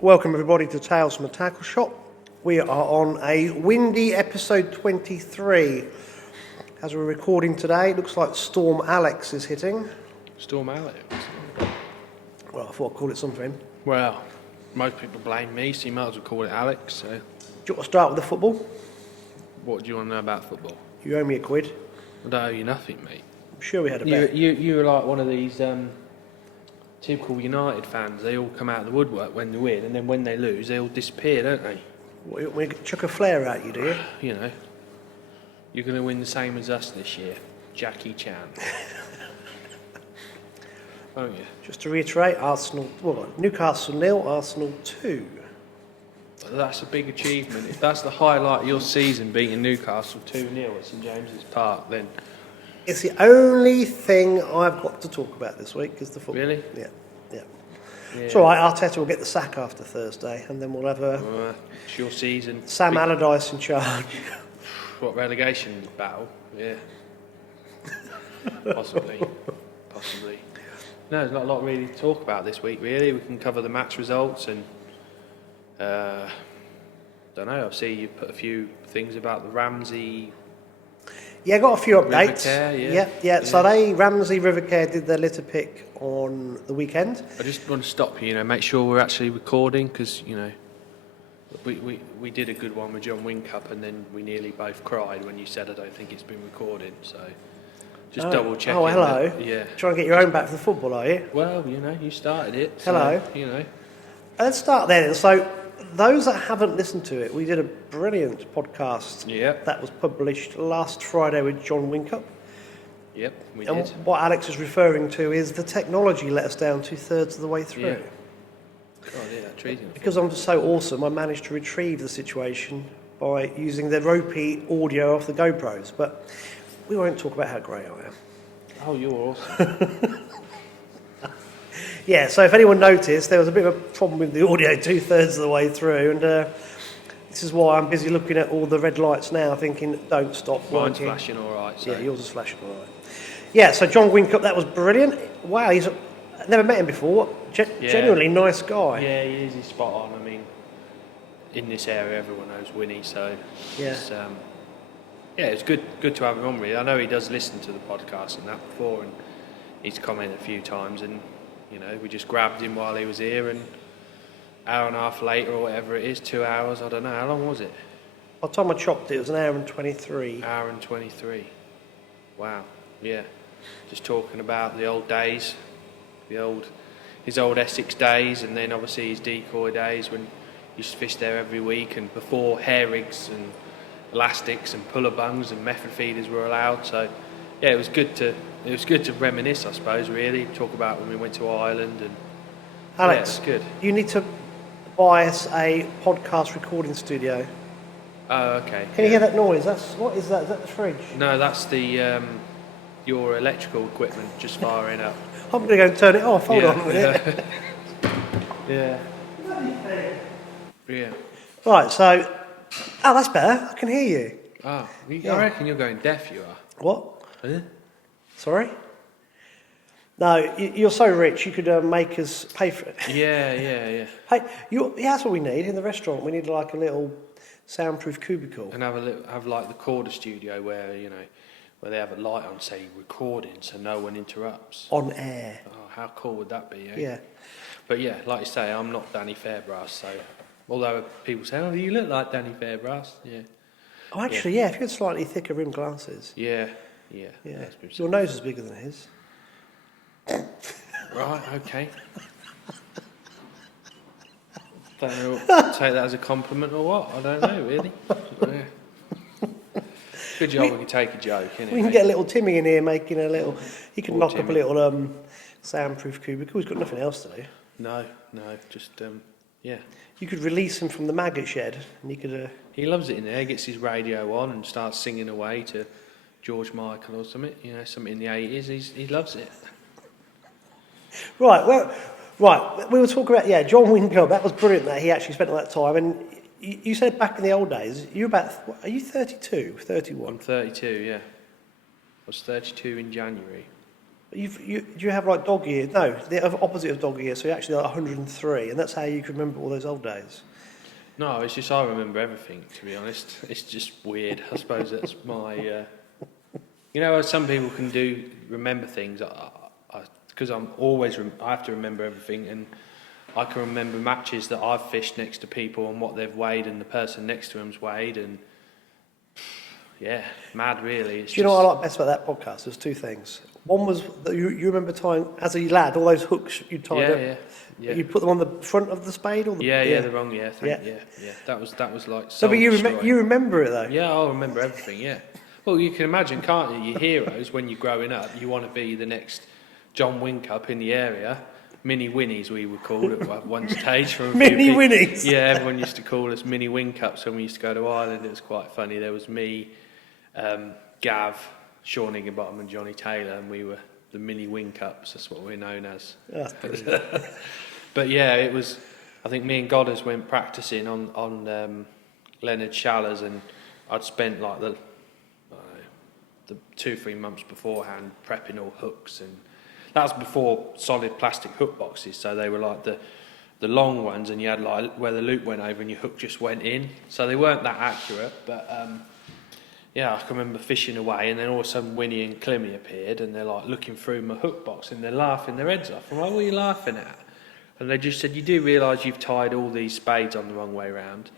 Welcome everybody to Tales from the Tackle Shop. We are on a windy episode 23. As we're recording today, it looks like Storm Alex is hitting. Storm Alex? Well, I thought I'd call it something. Well, most people blame me, so you might as well call it Alex. So, Do you want to start with the football? what do you want to know about football? You owe me £1. I don't owe you nothing, mate. I'm sure we had a bet. You're like one of these typical United fans. They all come out of the woodwork when they win, and then when they lose, they all disappear, don't they? We chuck a flare at you, do you? You know, you're going to win the same as us this year, Jackie Chan. Won't you? Just to reiterate, Newcastle 0, Arsenal 2. That's a big achievement. If that's the highlight of your season, beating Newcastle 2-0 at St James's Park, then... It's the only thing I've got to talk about this week, is the football. Really? Yeah. It's all right, Arteta will get the sack after Thursday, and then we'll have it's your season. Sam Allardyce in charge. What, relegation battle? Yeah. Possibly. No, there's not a lot really to talk about this week, really. We can cover the match results and... don't know, I see you put a few things about the Ramsey... Yeah, got a few updates. Rivercare, yeah. So Ramsey Rivercare did their litter pick on the weekend. I just want to stop you, make sure we're actually recording, because, we did a good one with John Wincup, and then we nearly both cried when you said, I don't think it's been recorded, so just double check. Oh, hello. Yeah. Trying to get your own back for the football, are you? Well, you started it. Hello. So, Let's start there. So, those that haven't listened to it, we did a brilliant podcast that was published last Friday with John Wincup. Yep, we and did. What Alex is referring to is the technology let us down 2/3 of the way through. Yeah. God, yeah, treason. Because I'm so awesome, I managed to retrieve the situation by using the ropey audio off the GoPros. But we won't talk about how great I am. Oh, you're awesome. Yeah, so if anyone noticed, there was a bit of a problem with the audio 2/3 of the way through, and this is why I'm busy looking at all the red lights now, thinking, don't stop. Mine's flashing all right. So. Yeah, yours is flashing all right. Yeah, so John Wincup, that was brilliant. Wow, I've never met him before. Genuinely nice guy. Yeah, he is. He's spot on. I mean, in this area, everyone knows Winnie, so it's good to have him on. Really, I know he does listen to the podcast and that before, and he's commented a few times, and we just grabbed him while he was here, and hour and a half later or whatever it is, 2 hours. I don't know how long was it. By the time I chopped it was an hour and 23. Hour and 23. Wow. Yeah. Just talking about the old days, his old Essex days, and then obviously his decoy days when he used to fish there every week, and before hair rigs and elastics and puller bungs and method feeders were allowed. So yeah, it was good to reminisce, I suppose, really, talk about when we went to Ireland. And Alex, it's good. You need to buy us a podcast recording studio. Oh, okay. Can you hear that noise? What is that? Is that the fridge? No, that's the your electrical equipment just firing up. I'm going to go and turn it off. Hold on a minute. Yeah. Yeah. Right, so... Oh, that's better. I can hear you. Oh, I reckon you're going deaf, you are. What? Huh? Sorry? No, you're so rich, you could make us pay for it. Yeah. Hey, that's what we need in the restaurant. We need like a little soundproof cubicle. And have like the Corda studio where they have a light on, say recording, so no one interrupts. On air. Oh, how cool would that be? Yeah. But yeah, like you say, I'm not Danny Fairbrass, so although people say, "Oh, you look like Danny Fairbrass," yeah. Oh, actually, yeah. If you had slightly thicker rimmed glasses. Yeah. Your nose is bigger than his. Right. Okay. Don't know. Take that as a compliment or what? I don't know really. Yeah. Good job. We can take a joke, innit? We can get a little Timmy in here making a little. He can knock Timmy. up a little soundproof cubicle. He's got nothing else to do. No, just yeah. You could release him from the maggot shed, and you could. He loves it in there. He gets his radio on and starts singing away to George Michael or something. Something in the 80s. He loves it. Right. Well, we were talking about John Wincup. That was brilliant that he actually spent all that time. And you said back in the old days, are you 32, 31? I'm 32. Yeah. I was 32 in January. Do you have like dog year? No, the opposite of dog year. So you're actually like 103, and that's how you can remember all those old days. No, it's just I remember everything, to be honest. It's just weird. I suppose that's my... you know, some people can remember things. Because I have to remember everything, and I can remember matches that I've fished next to people and what they've weighed and the person next to them's weighed, and yeah, mad really. Do you know what I like best about that podcast? There's two things. One was that you remember tying, as a lad, all those hooks you tied up. Yeah. You put them on the front of the spade, or the wrong. Yeah. That was like. So, but you remember it though. Yeah, I'll remember everything. Yeah. Well, you can imagine, can't you? Your heroes when you're growing up, you want to be the next John Whincup in the area. Mini Winnies, we were called at one stage. From Mini Winnies. Yeah, everyone used to call us Mini Whincups when we used to go to Ireland. It was quite funny. There was me, Gav, Sean Higginbottom, and Johnny Taylor, and we were the Mini Whincups. That's what we're known as. But yeah, it was. I think me and Godders went practicing on Leonard Shallers, and I'd spent like the 2-3 months beforehand prepping all hooks, and that was before solid plastic hook boxes. So they were like the long ones, and you had like where the loop went over and your hook just went in. So they weren't that accurate, but yeah, I can remember fishing away, and then all of a sudden Winnie and Clemmy appeared, and they're like looking through my hook box, and they're laughing their heads off. I'm like, what are you laughing at? And they just said, you do realise you've tied all these spades on the wrong way round?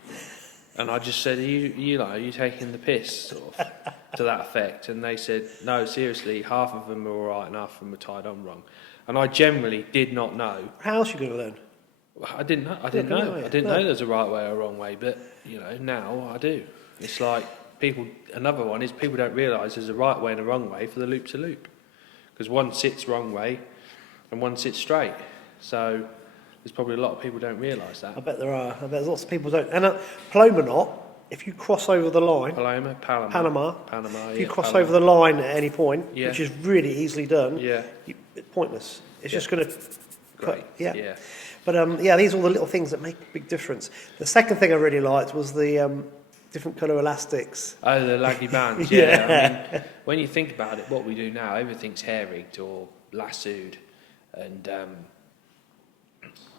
And I just said, are you taking the piss, sort of, to that effect? And they said, no, seriously, half of them are all right and half of them were tied on wrong. And I generally did not know. How else are you going to learn? I didn't know. I didn't know there's a right way or a wrong way, but now I do. It's like another one is people don't realise there's a right way and a wrong way for the loop to loop, because one sits wrong way and one sits straight. So there's probably a lot of people don't realise that. I bet there are. I bet lots of people don't. And Paloma knot, if you cross over the line... Panama. If you cross over the line at any point, which is really easily done, it's pointless. It's just going to cut. Yeah. But these are all the little things that make a big difference. The second thing I really liked was the different colour elastics. Oh, the laggy bands, yeah. I mean, when you think about it, what we do now, everything's hair-rigged or lassoed, and...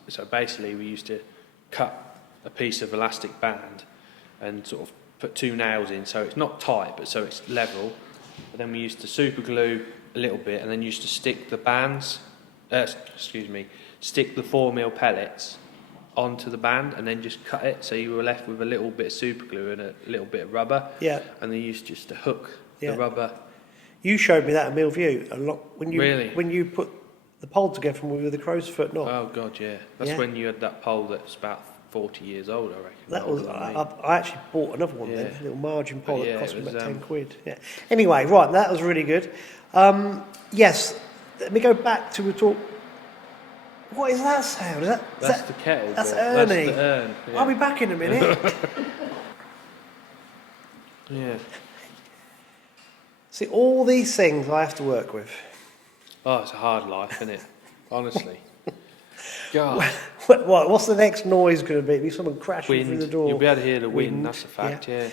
So basically we used to cut a piece of elastic band and sort of put 2 nails in, so it's not tight, but so it's level. But then we used to super glue a little bit, and then used to stick the bands, stick the 4mm pellets onto the band, and then just cut it, so you were left with a little bit of super glue and a little bit of rubber. Yeah. And then you used just to hook the rubber. You showed me that at Millview a lot when you put the pole together from with the crow's foot knot. Oh God, yeah. That's when you had that pole that's about 40 years old, I reckon. That was. I actually bought another one then, a little margin pole that cost me about 10 quid. Yeah. Anyway, right, that was really good. Yes, let me go back to talk. What is that sound? That's the kettle. That's Ernie. That's the urn. Yeah. I'll be back in a minute. Yeah. See, all these things I have to work with. Oh, it's a hard life, isn't it? Honestly. God. What's the next noise going to be? Be someone crashing wind. Through the door. You'll be able to hear the wind, that's a fact, yeah.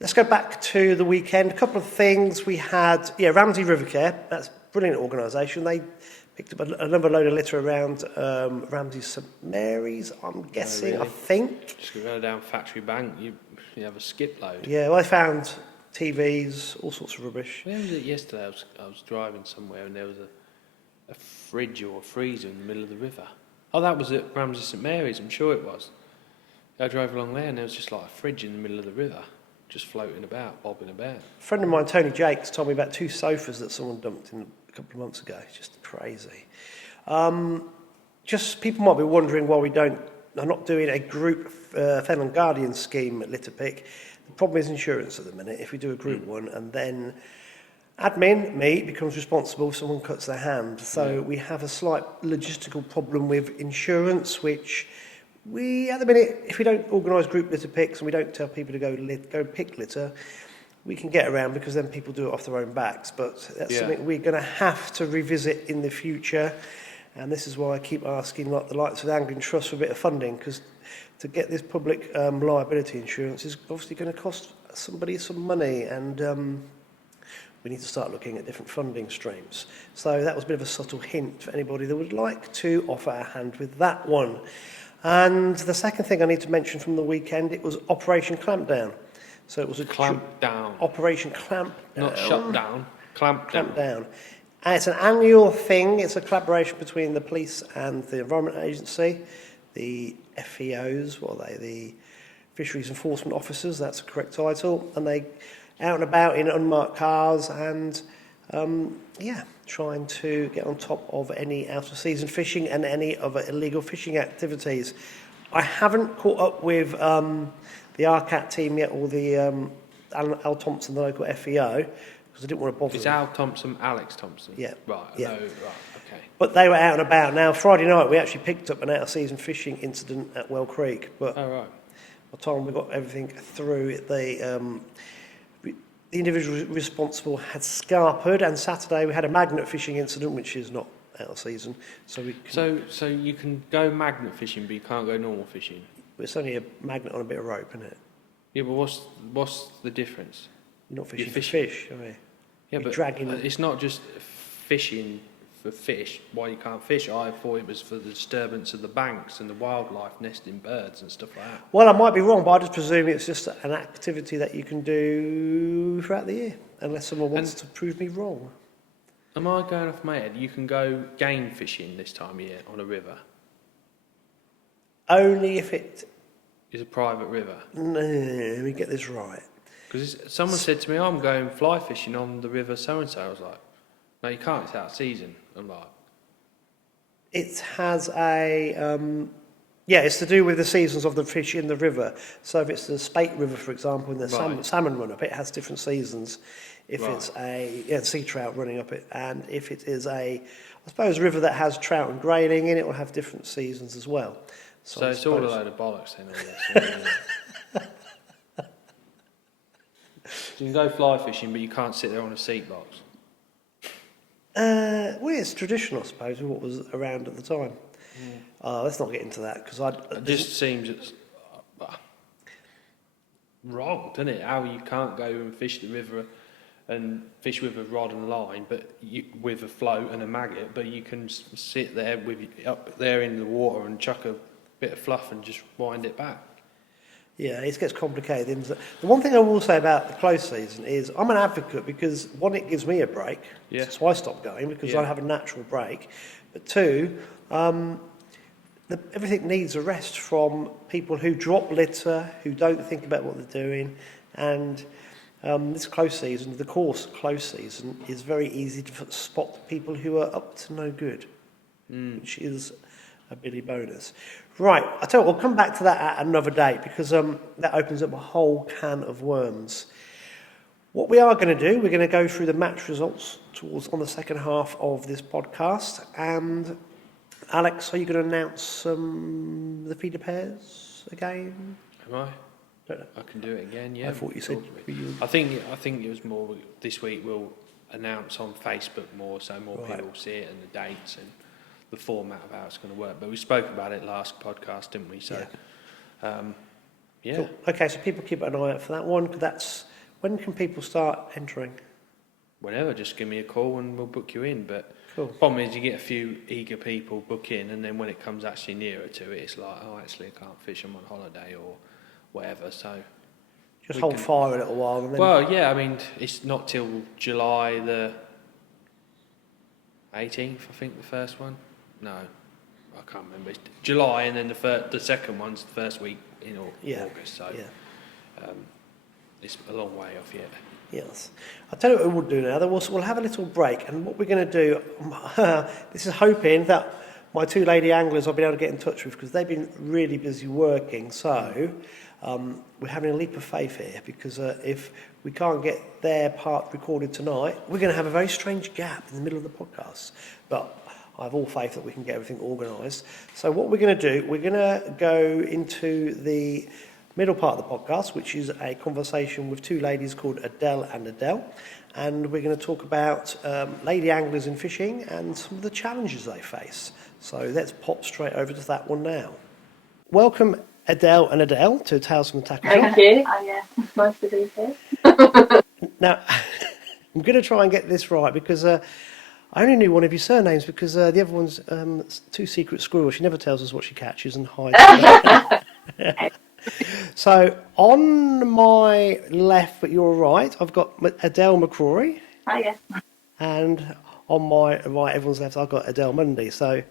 Let's go back to the weekend. A couple of things. We had, Ramsey River Care. That's a brilliant organisation. They picked up another load of litter around Ramsey St Mary's, I'm guessing, I think. Just go down Factory Bank, you have a skip load. Yeah, well, I found TVs, all sorts of rubbish. Where was it yesterday? I was driving somewhere and there was a fridge or a freezer in the middle of the river. Oh, that was at Ramsey St Mary's, I'm sure it was. I drove along there and there was just like a fridge in the middle of the river, just floating about, bobbing about. A friend of mine, Tony Jakes, told me about 2 sofas that someone dumped in a couple of months ago. It's just crazy. Just people might be wondering why I'm not doing a group Fenland Guardian scheme at Litterpick. The problem is insurance at the minute. If we do a group one, and then admin, me, becomes responsible if someone cuts their hand. So we have a slight logistical problem with insurance, which we, at the minute, if we don't organise group litter picks and we don't tell people to go pick litter, we can get around because then people do it off their own backs. But that's something we're going to have to revisit in the future. And this is why I keep asking the likes of the Angling Trust for a bit of funding, because to get this public liability insurance is obviously going to cost somebody some money. And we need to start looking at different funding streams. So that was a bit of a subtle hint for anybody that would like to offer a hand with that one. And the second thing I need to mention from the weekend, it was Operation Clampdown. So it was a Clamp down. Operation Clampdown. Not shut down. Clamp down. Clampdown. And it's an annual thing. It's a collaboration between the police and the Environment Agency, the FEOs, what are they? The Fisheries Enforcement Officers, that's the correct title. And they out and about in unmarked cars and, trying to get on top of any out-of-season fishing and any other illegal fishing activities. I haven't caught up with the RCAT team yet, or the Al Thompson, the local FEO, because I didn't want to bother Is them. Al Thompson Alex Thompson? Yeah. Right, Yeah. no, right, okay. But they were out and about. Now, Friday night, we actually picked up an out-of-season fishing incident at Well Creek, but Oh, right. by the time we got everything through, the individual responsible had scarpered, and Saturday we had a magnet fishing incident, which is not out of season. So we can, So you can go magnet fishing, but you can't go normal fishing? it's only a magnet on a bit of rope, isn't it? Yeah, but what's the difference? You're not fishing You're for fish, are you? Yeah, You're but dragging. it's not just fishing for fish. Why you can't fish? I thought it was for the disturbance of the banks and the wildlife nesting birds and stuff like that. Well, I might be wrong, but I just presume it's just an activity that you can do throughout the year, unless someone wants to prove me wrong. Am I going off my head? You can go game fishing this time of year on a river. Only if it. It's a private river. No, let me get this right. Because someone said to me, I'm going fly fishing on the river so-and-so. I was like, no, you can't, it's out of season. I'm like... It has a... it's to do with the seasons of the fish in the river. So if it's the Spate River, for example, and the salmon run up, it has different seasons. If it's a sea trout running up it, and if it is a, I suppose, river that has trout and grayling in it, will have different seasons as well. So it's all a load of bollocks then, I guess. So you can go fly fishing, but you can't sit there on a seat box. Well, it's traditional, I suppose, with what was around at the time. Let's not get into that, because It just seems wrong, doesn't it? How you can't go and fish the river and fish with a rod and line, but with a float and a maggot, but you can sit there up there in the water and chuck a bit of fluff and just wind it back. Yeah, it gets complicated. The one thing I will say about the close season is I'm an advocate because, one, it gives me a break, so I stop going because I have a natural break. But two, everything needs a rest from people who drop litter, who don't think about what they're doing, and this close season, the course close season, is very easy to spot the people who are up to no good, which is a Billy bonus. Right, I tell you what, we'll come back to that at another date because that opens up a whole can of worms. What we are going to do, we're going to go through the match results on the second half of this podcast. And Alex, are you going to announce the feeder pairs again? Am I? Don't know. I can do it again, yeah. I thought you said you... I think it was more this week. We'll announce on Facebook more, so more people will see it and the dates and the format of how it's going to work. But we spoke about it last podcast, didn't we? So, Cool. Okay, so people keep an eye out for that one. When can people start entering? Whenever, just give me a call and we'll book you in. But cool. Problem is, you get a few eager people book in, and then when it comes actually nearer to it, it's like, oh, actually, I can't fish. I'm on holiday or whatever. So just hold fire a little while. And then... Well, yeah. I mean, it's not till July the 18th, I think, the first one. No, I can't remember. It's July, and then the second one's the first week in August. So it's a long way off yet. Yes. I'll tell you what we'll do now. We'll have a little break, and what we're going to do, this is hoping that my two lady anglers I'll be able to get in touch with because they've been really busy working. So we're having a leap of faith here because if we can't get their part recorded tonight, we're going to have a very strange gap in the middle of the podcast. But I have all faith that we can get everything organised. So what we're going to do, we're going to go into the middle part of the podcast, which is a conversation with two ladies called Adele and Adele. And we're going to talk about lady anglers in fishing and some of the challenges they face. So let's pop straight over to that one now. Welcome, Adele and Adele, to Tales from the Tackle Shop. Thank you. Oh, yeah. Nice to be here. Now, I'm going to try and get this right because I only knew one of your surnames because the other one's Two Secret Squirrels. She never tells us what she catches and hides. So on my left, but you're right, I've got Adele McCrory. Oh, yeah. And on my right, everyone's left, I've got Adele Mundy. So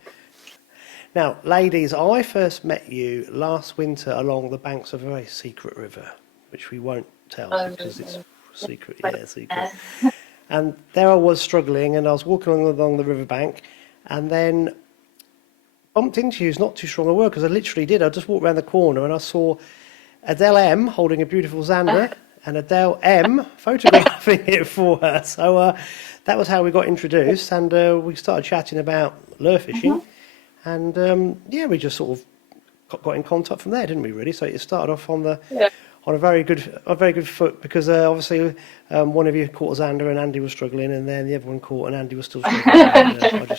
now, ladies, I first met you last winter along the banks of a very secret river, which we won't tell because it's secret. Yeah, secret. And there I was struggling, and I was walking along the riverbank, and then bumped into you. It's not too strong a word because I literally did. I just walked around the corner and I saw Adele M holding a beautiful Xander and Adele M photographing it for her. So that was how we got introduced, and we started chatting about lure fishing, and yeah, we just sort of got in contact from there, didn't we? Really. So it started off on the on a very good foot because obviously one of you caught a Xander and Andy was struggling, and then the other one caught and Andy was still struggling. And, I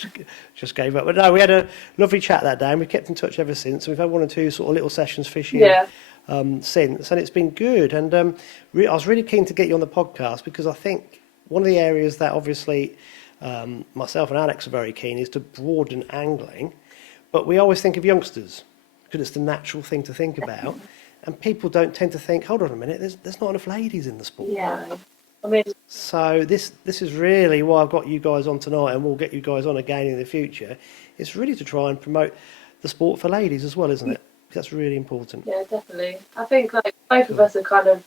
just gave up. But no, we had a lovely chat that day, and we've kept in touch ever since. And we've had one or two sort of little sessions fishing since, and it's been good. And I was really keen to get you on the podcast because I think one of the areas that obviously myself and Alex are very keen is to broaden angling, but we always think of youngsters because it's the natural thing to think about. And people don't tend to think, hold on a minute, there's not enough ladies in the sport. Yeah. I mean, so this is really why I've got you guys on tonight, and we'll get you guys on again in the future. It's really to try and promote the sport for ladies as well, isn't it? That's really important. Yeah, definitely. I think like both of us are kind of,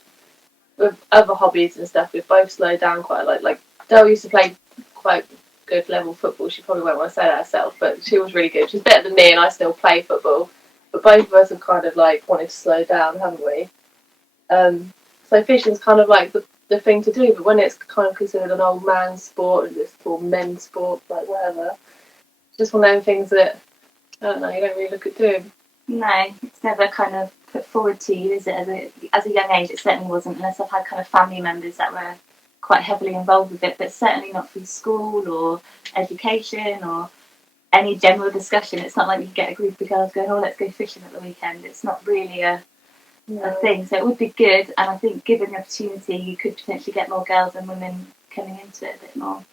with other hobbies and stuff, we've both slowed down quite a lot. Like Del used to play quite good level football. She probably won't want to say that herself, but she was really good. She's better than me, and I still play football. But both of us have kind of like wanted to slow down, haven't we? So fishing's kind of like the thing to do, but when it's kind of considered an old man's sport and it's called men's sport, like whatever, it's just one of those things that, I don't know, you don't really look at doing. No, it's never kind of put forward to you, is it? As a young age, it certainly wasn't, unless I've had kind of family members that were quite heavily involved with it, but certainly not through school or education or any general discussion. It's not like you get a group of girls going, oh, let's go fishing at the weekend. It's not really a thing. So it would be good, and I think given the opportunity, you could potentially get more girls and women coming into it a bit more.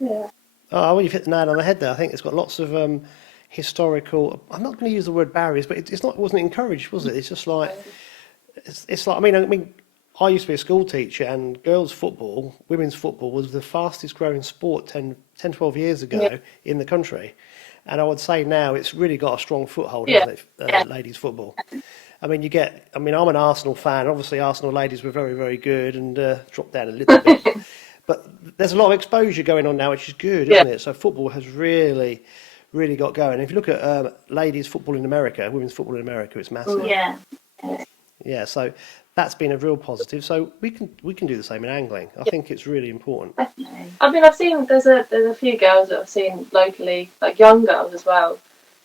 Yeah. Oh, well, you've hit the nail on the head there. I think it's got lots of historical. I'm not going to use the word barriers, but it's not. It wasn't encouraged, was it? It's just like it's like. I mean, I used to be a school teacher, and girls' football, women's football, was the fastest growing sport 10, 12 years ago in the country. And I would say now it's really got a strong foothold, hasn't it, ladies' football? I mean, I'm an Arsenal fan. Obviously, Arsenal ladies were very, very good and dropped down a little bit. But there's a lot of exposure going on now, which is good, isn't it? So football has really, really got going. And if you look at ladies' football in America, women's football in America, it's massive. Yeah. Yeah, so that's been a real positive. So we can do the same in angling. I think it's really important. Definitely. I mean, I've seen there's a few girls that I've seen locally, like young girls as well,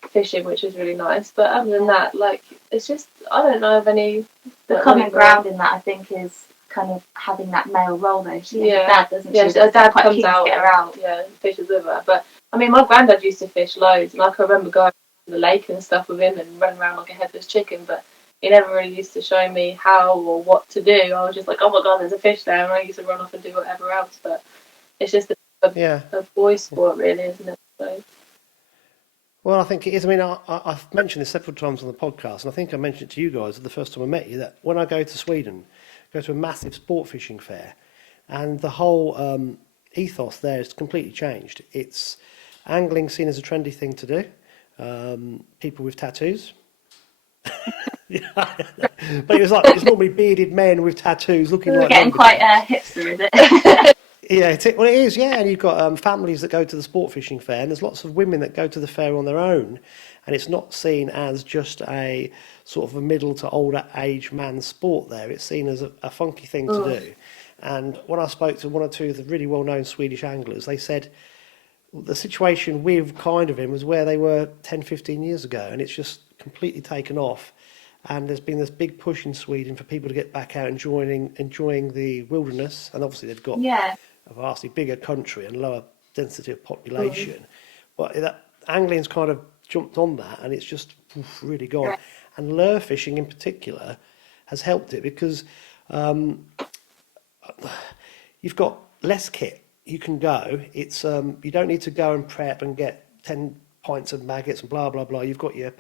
fishing, which is really nice. But other than that, like, it's just, I don't know of any. The common ground in that, I think, is kind of having that male role, though. She has a dad, doesn't she? Yeah, her dad quite comes keen to out, get her out. and fishes with her. But I mean, my granddad used to fish loads, and I can remember going to the lake and stuff with him and running around like a headless chicken. But he never really used to show me how or what to do. I was just like, oh my god, there's a fish there, and I used to run off and do whatever else. But it's just a boy sport, really, isn't it? So. Well, I think it is. I mean, I've mentioned this several times on the podcast, and I think I mentioned it to you guys the first time I met you, that when I go to Sweden, I go to a massive sport fishing fair, and the whole ethos there is completely changed. It's angling seen as a trendy thing to do. People with tattoos. But it's normally bearded men with tattoos looking like getting quite hipster, is it? Yeah, it is, yeah. And you've got families that go to the sport fishing fair, and there's lots of women that go to the fair on their own, and it's not seen as just a sort of a middle to older age man's sport there. It's seen as a funky thing to do. And when I spoke to one or two of the really well-known Swedish anglers, they said the situation with kind of him was where they were 10, 15 years ago, and it's just completely taken off. And there's been this big push in Sweden for people to get back out and enjoying the wilderness. And obviously they've got a vastly bigger country and lower density of population. But that angling's kind of jumped on that, and it's just really gone. Right. And lure fishing in particular has helped it because you've got less kit. you can go. It's you don't need to go and prep and get 10 pints of maggots and blah blah blah. You've got your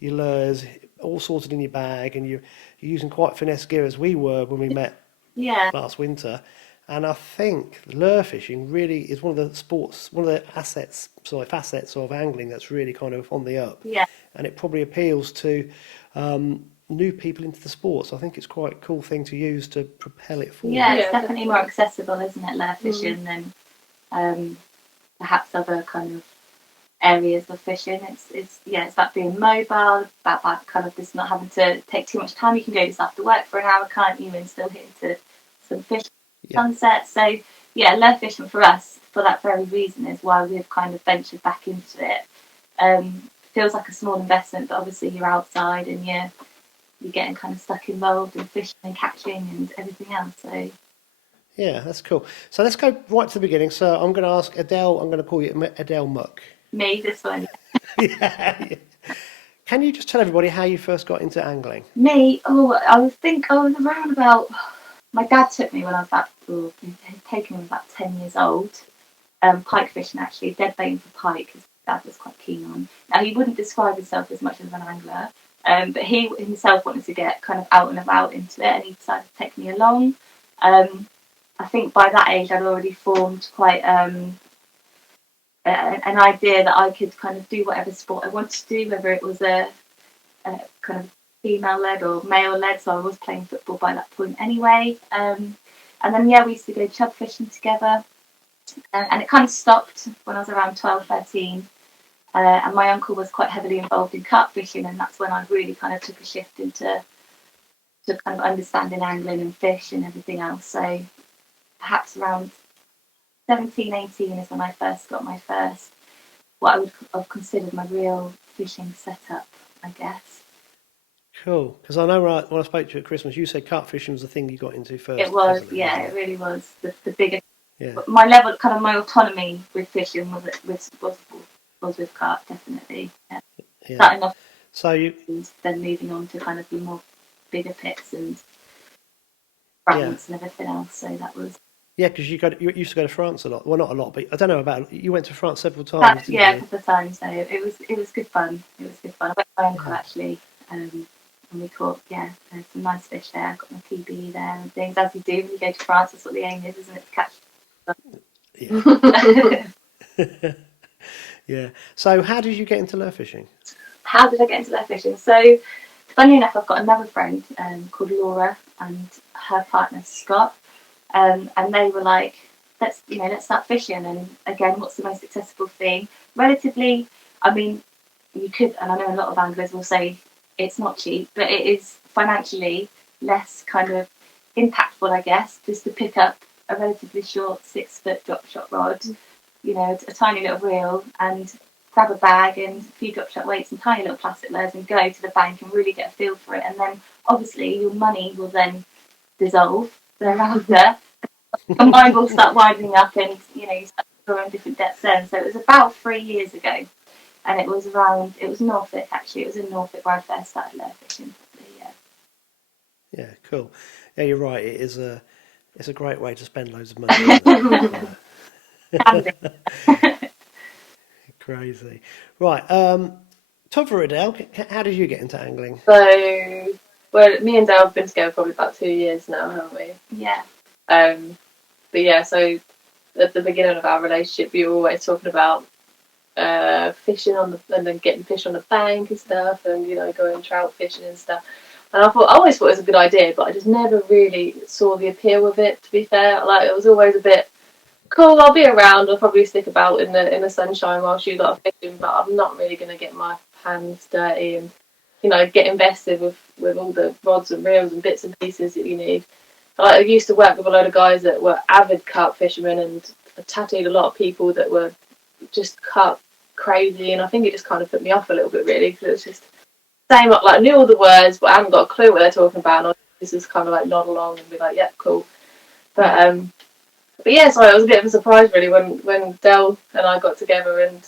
lures all sorted in your bag, and you're using quite finesse gear as we were when we met Yeah. last winter. And I think lure fishing really is one of the facets of angling that's really kind of on the up. Yeah. And it probably appeals to new people into the sport. So I think it's quite a cool thing to use to propel it forward. Yeah, it's Yeah, definitely more accessible, isn't it, lure fishing than perhaps other kind of areas of fishing. It's about being mobile, about kind of just not having to take too much time. You can go just after work for an hour, can't you, and still hit into some fish sunset. So yeah, lure fishing for us, for that very reason, is why we've kind of ventured back into it. Feels like a small investment, but obviously you're outside and you're getting kind of stuck involved in fishing and catching and everything else. So Yeah, that's cool. So let's go right to the beginning. So I'm going to ask Adele, I'm going to call you Adele Muck. me, this one. Yeah. Can you just tell everybody how you first got into angling? Me, I was around about. My dad took me when I was he'd taken me about 10 years old. Pike fishing, actually, dead baiting for pike, because Dad was quite keen on. Now, he wouldn't describe himself as much as an angler, but he himself wanted to get kind of out and about into it, and he decided to take me along. I think by that age I'd already formed quite an idea that I could kind of do whatever sport I wanted to do, whether it was a kind of female-led or male-led, so I was playing football by that point anyway. And then, we used to go chub fishing together, and it kind of stopped when I was around 12, 13. And my uncle was quite heavily involved in carp fishing, and that's when I really kind of took a shift into kind of understanding angling and fish and everything else. So perhaps around 17, 18 is when I first got my first, what I would have considered my real fishing setup, I guess. Cool. Because I know when I spoke to you at Christmas, you said carp fishing was the thing you got into first. It was, heavily, yeah, wasn't it really was the biggest. Yeah. My level, kind of my autonomy with fishing was with carp, definitely. Yeah. Yeah. Starting off, So you, and then moving on to kind of the more bigger pits and fragments and everything else. So that was. yeah, because you used to go to France a lot. Well, not a lot, but I don't know about. You went to France several times. Didn't Yeah, you? a couple of times. So it was good fun. It was good fun. I went with my uncle actually, and we caught some nice fish there. I got my PB there and things, as you do when you go to France. That's what the aim is, isn't it? To catch. Yeah. Yeah. So how did you get into lure fishing? How did I get into lure fishing? So, funny enough, I've got another friend called Laura and her partner Scott, and they were like, let's start fishing. And again, what's the most accessible thing? Relatively, I mean, you could, and I know a lot of anglers will say it's not cheap, but it is financially less kind of impactful, I guess, just to pick up a relatively short 6-foot drop shot rod, a tiny little reel, and grab a bag and a few drop shot weights and tiny little plastic lures and go to the bank and really get a feel for it. And then obviously your money will then dissolve thereafter. Your mind will start widening up, and you start drawing different depths then. So it was about 3 years ago, and it was Norfolk actually. It was in Norfolk where I first started lure fishing. Yeah, cool. Yeah, you're right. It's a great way to spend loads of money. Isn't it? Crazy. Right. Tougher Adele, how did you get into angling? So, well, me and Dale have been together probably about 2 years now, haven't we? Yeah. But yeah, so at the beginning of our relationship, we were always talking about fishing and then getting fish on the bank and stuff, and going trout fishing and stuff. And I always thought it was a good idea, but I just never really saw the appeal of it. To be fair, like it was always a bit cool. I'll be around. I'll probably stick about in the sunshine whilst you lot are fishing, but I'm not really going to get my hands dirty and get invested with all the rods and reels and bits and pieces that you need. I used to work with a load of guys that were avid carp fishermen, and I tattooed a lot of people that were just carp crazy, and I think it just kind of put me off a little bit, really, because it was just same, like I knew all the words, but I hadn't got a clue what they're talking about. And this is kind of like nod along and be like, yeah, cool. But yeah, so it was a bit of a surprise really when Del and I got together, and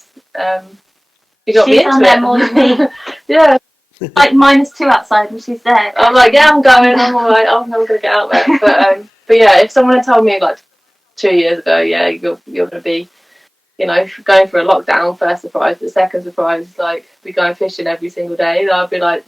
she got me into it. More than me. Yeah. Like -2 outside, and she's there. I'm like, yeah, I'm going. I'm alright. I'm never gonna get out there. But yeah, if someone had told me like 2 years ago, yeah, you're going to be, going for a lockdown, first surprise. The second surprise is like be going fishing every single day. I'd be like,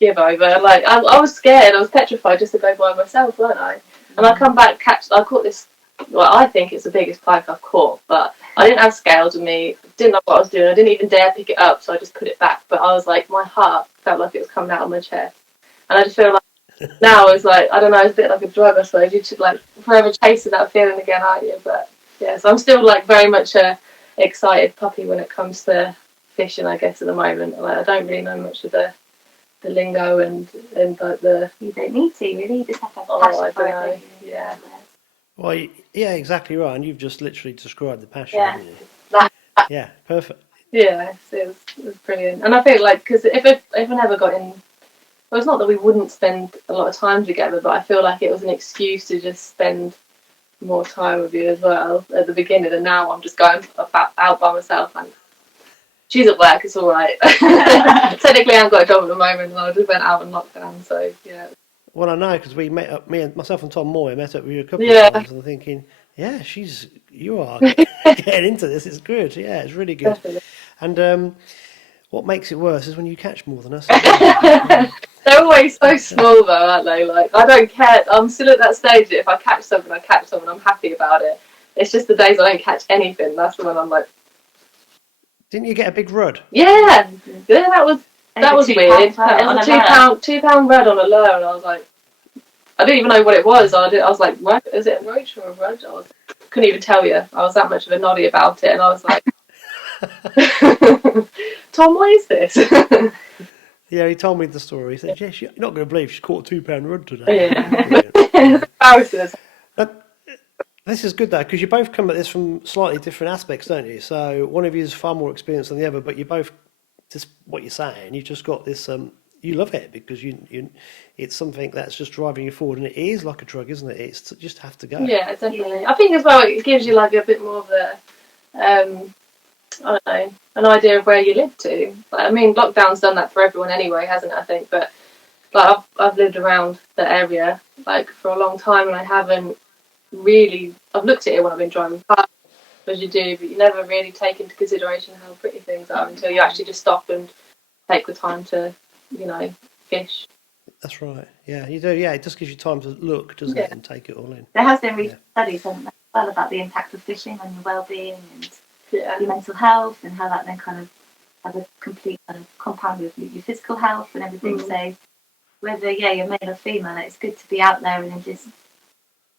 give over. Like I was scared. I was petrified just to go by myself, weren't I? And I come back, I caught this. Well, I think it's the biggest pike I've caught, but I didn't have scales with me. Didn't know what I was doing. I didn't even dare pick it up, so I just put it back. But I was like, my heart felt like it was coming out of my chest, and I just feel like now it's like, I don't know, it's a bit like a drug, I suppose. You should like forever chasing that feeling again, aren't you? But yeah, so I'm still like very much a excited puppy when it comes to fishing, I guess, at the moment. Like, I don't really know much of the lingo and like the. You don't need to really. You just have to have a I passion for don't it. know. Yeah. Well, yeah, exactly right. And you've just literally described the passion, Yeah. haven't you? That- Yeah, perfect. Yeah, it was brilliant. And I think like because if I never got in. Well, it's not that we wouldn't spend a lot of time together, but I feel like it was an excuse to just spend more time with you as well at the beginning. And now I'm just going out by myself. And she's at work, it's all right. Technically, I haven't got a job at the moment, and I just went out on lockdown. So yeah. Well, I know because we met up. Myself and Tom Moore met up with you a couple Yeah. of times, and I'm thinking, yeah, you are getting into this. It's good. Yeah, it's really good. Definitely. And what makes it worse is when you catch more than us. They're always so small though, aren't they? Like, I don't care. I'm still at that stage that if I catch something, I'm happy about it. It's just the days I don't catch anything, that's when I'm like... Didn't you get a big rudd? Yeah, that was weird. It was a £2 red on a lure, and I was like... I didn't even know what it was. I was like, what? Is it a roach or a rudd? Couldn't even tell you. I was that much of a noddy about it, and I was like... Tom, what is this? Yeah, he told me the story. He said, "Yes, you're not going to believe she's caught a £2 rudd today." Yeah. But this is good though, because you both come at this from slightly different aspects, don't you? So one of you is far more experienced than the other, but you both, just what you're saying, you just got this. You love it because it's something that's just driving you forward, and it is like a drug, isn't it? It's just have to go. Yeah, definitely. I think as well it gives you like a bit more of a I don't know, an idea of where you live to. Like, I mean, lockdown's done that for everyone anyway, hasn't it? I think, but like I've lived around the area like for a long time, and I haven't really. I've looked at it when I've been driving past, as you do, but you never really take into consideration how pretty things are until you actually just stop and take the time to, fish. That's right. Yeah, you do. Yeah, it just gives you time to look, doesn't it, and take it all in. There has been recent studies, haven't there, as well, about the impact of fishing on your well-being and your mental health, and how that then kind of has a complete kind of compound with your physical health and everything. So whether you're male or female, it's good to be out there and then just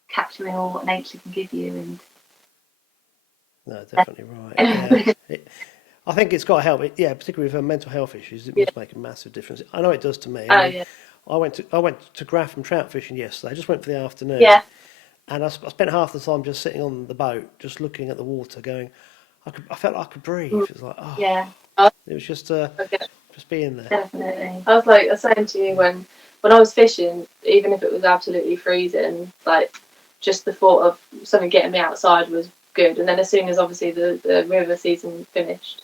capturing all what nature can give you. And no, definitely right. Yeah. I think it's got to help. Particularly with mental health issues, it must make a massive difference. I know it does to me. I went to Grafham trout fishing yesterday. I just went for the afternoon. Yeah. And I spent half the time just sitting on the boat, just looking at the water, going. I felt like I could breathe. It was like, it was just being there. Definitely. I was saying to you when I was fishing, even if it was absolutely freezing, like just the thought of something getting me outside was good. And then as soon as obviously the river season finished,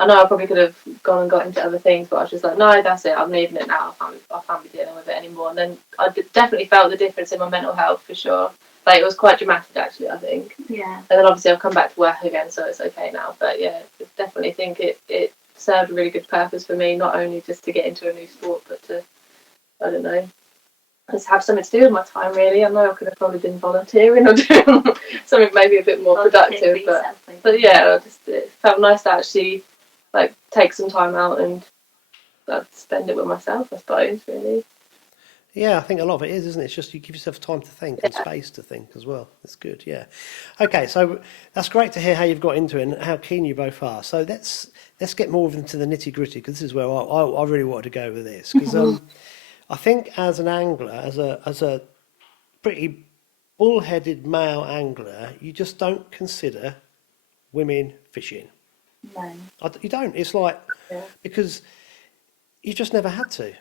I know I probably could have gone and got into other things, but I was just like, no, that's it. I'm leaving it now. I can't be dealing with it anymore. And then I definitely felt the difference in my mental health for sure. Like, it was quite dramatic, actually, I think. Yeah. And then obviously I've come back to work again, so it's okay now. But yeah, I definitely think it served a really good purpose for me, not only just to get into a new sport, but to, I don't know, just have something to do with my time, really. I know I could have probably been volunteering or doing something maybe a bit more productive. But yeah, it felt nice to actually, like, take some time out and spend it with myself, I suppose, really. Yeah, I think a lot of it is, isn't it? It's just you give yourself time to think and space to think as well. It's good, yeah. Okay, so that's great to hear how you've got into it and how keen you both are. So let's get more into the nitty gritty, because this is where I really wanted to go with this. Because I think as an angler, as a pretty bullheaded male angler, you just don't consider women fishing. No. You don't. It's like because you just never had to.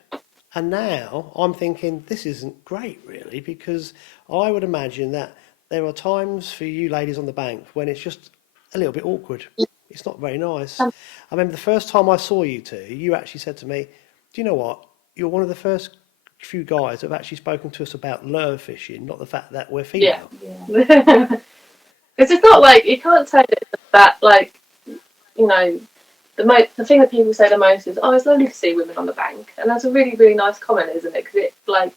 And now I'm thinking this isn't great, really, because I would imagine that there are times for you ladies on the bank when it's just a little bit awkward. It's not very nice. I remember the first time I saw you two, you actually said to me, "Do you know what? You're one of the first few guys have actually spoken to us about lure fishing, not the fact that we're female. Yeah. Because it's not like, you can't say that, like, you know, the thing that people say the most is, oh, it's lovely to see women on the bank. And that's a really, really nice comment, isn't it? Because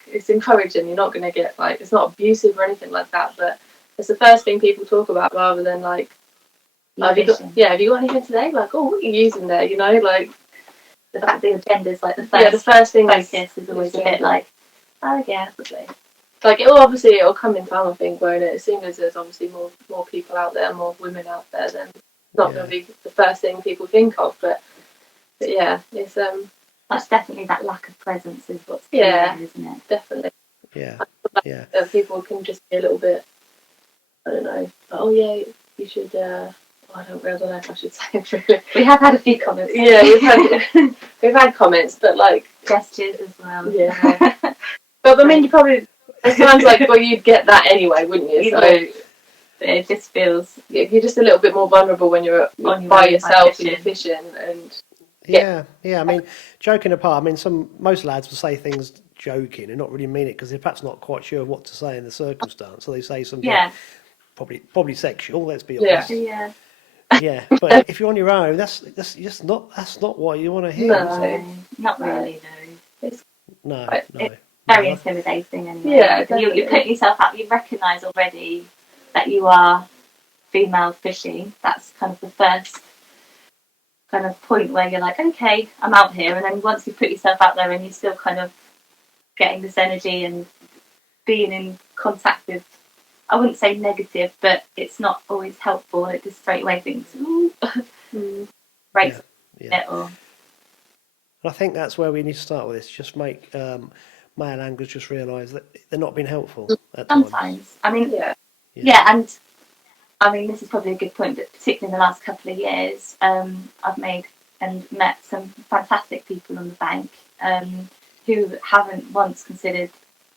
it's encouraging. You're not going to get, like, it's not abusive or anything like that, but it's the first thing people talk about rather than, like, have you got anything today? Like, oh, what are you using there? You know, like, The fact that the agenda's like the first thing focus is always a bit like, oh yeah, probably. Like, it'll come in time, I think, won't it? As soon as there's obviously more people out there, more women out there, then it's not going to be the first thing people think of. But yeah, it's that's definitely that lack of presence is what's key, isn't it? Definitely. Yeah, yeah. People can just be a little bit, I don't know. Oh yeah, you should. I don't know if I should say it really. We have had a few comments. Yeah, we've had comments, but like gestures as well. Yeah. But I mean, you probably. It sounds like, well, you'd get that anyway, wouldn't you? So it just feels you're just a little bit more vulnerable when you're by yourself and you're fishing. And yeah. I mean, joking apart, I mean, most lads will say things joking and not really mean it because they're perhaps not quite sure what to say in the circumstance. So they say something probably sexual. Let's be honest. Yeah. Yeah, but if you're on your own, that's not what you want to hear. No, not really. No. It's very intimidating anyway. Yeah, you put yourself out. You recognise already that you are female fishing. That's kind of the first kind of point where you're like, okay, I'm out here. And then once you put yourself out there and you're still kind of getting this energy and being in contact with, I wouldn't say negative, but it's not always helpful. It just straight away thinks, ooh, breaks it. Or... And I think that's where we need to start with this. Just make male anglers just realise that they're not being helpful at sometimes. times. I mean, and I mean, this is probably a good point, but particularly in the last couple of years, I've made and met some fantastic people on the bank who haven't once considered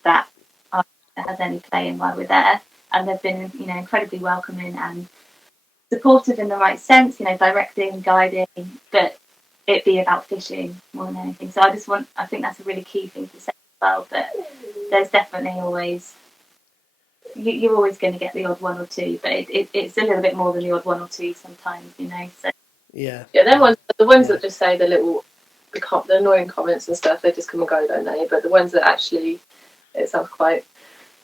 that there has any play in why we're there, and they've been, incredibly welcoming and supportive in the right sense, directing, guiding, but it be about fishing more than anything. So I think that's a really key thing to say as well, that there's definitely always, you're always going to get the odd one or two, but it's a little bit more than the odd one or two sometimes, so. Yeah, the ones that just say the annoying comments and stuff, they just come and go, don't they? But the ones that actually, it sounds quite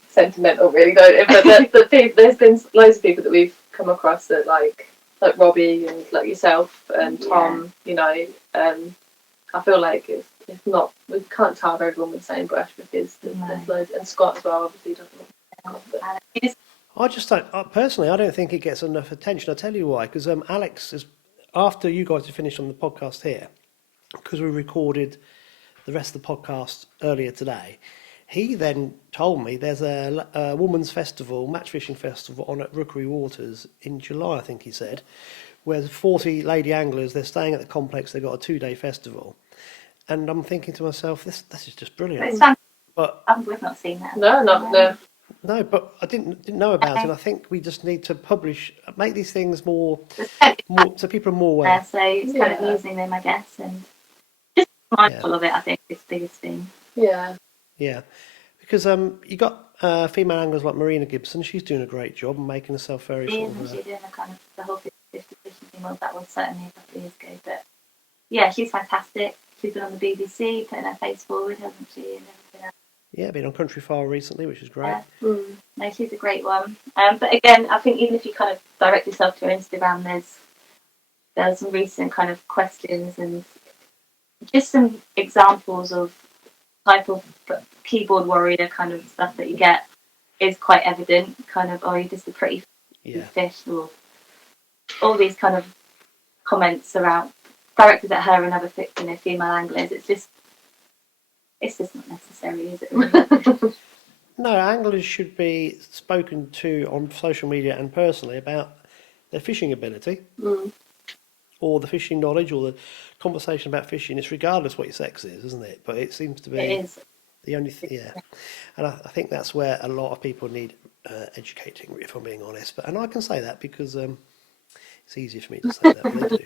sentimental, really, don't it? But there's been loads of people that we've come across that like Robbie and like yourself and Tom, I feel like it's not, we can't tar everyone with the same brush because there's loads, and Scott as well, obviously doesn't. I just don't, personally, I don't think it gets enough attention. I'll tell you why, because Alex is, after you guys have finished on the podcast here, because we recorded the rest of the podcast earlier today, he then told me there's a women's festival, match fishing festival on at Rookery Waters in July, I think he said, where there's 40 lady anglers, they're staying at the complex, they've got a 2-day festival. And I'm thinking to myself, this is just brilliant. But we've not seen that. No. No, but I didn't know about it. And I think we just need to make these things more so people are more aware. So it's kind of using them, I guess, and just mindful of it. I think is the biggest thing. Yeah. Yeah, because you got female anglers like Marina Gibson. She's doing a great job and making herself very sort of. She's doing a kind of the whole 50-50 fishing thing. Well, that was certainly a couple of years ago, but yeah, she's fantastic. She's been on the BBC, putting her face forward, hasn't she? And everything else. Yeah, been on Country File recently, which is great. No, she's a great one. But again, I think even if you kind of direct yourself to her Instagram, there's some recent kind of questions and just some examples of type of keyboard warrior kind of stuff that you get is quite evident. Kind of, oh, you're just a pretty fish, or all these kind of comments around directed at her and other female anglers. It's just not necessary, is it? Really? No, anglers should be spoken to on social media and personally about their fishing ability or the fishing knowledge or the conversation about fishing. It's regardless what your sex is, isn't it? But it seems to be the only thing, And I think that's where a lot of people need educating, if I'm being honest. And I can say that because it's easier for me to say that, but they do.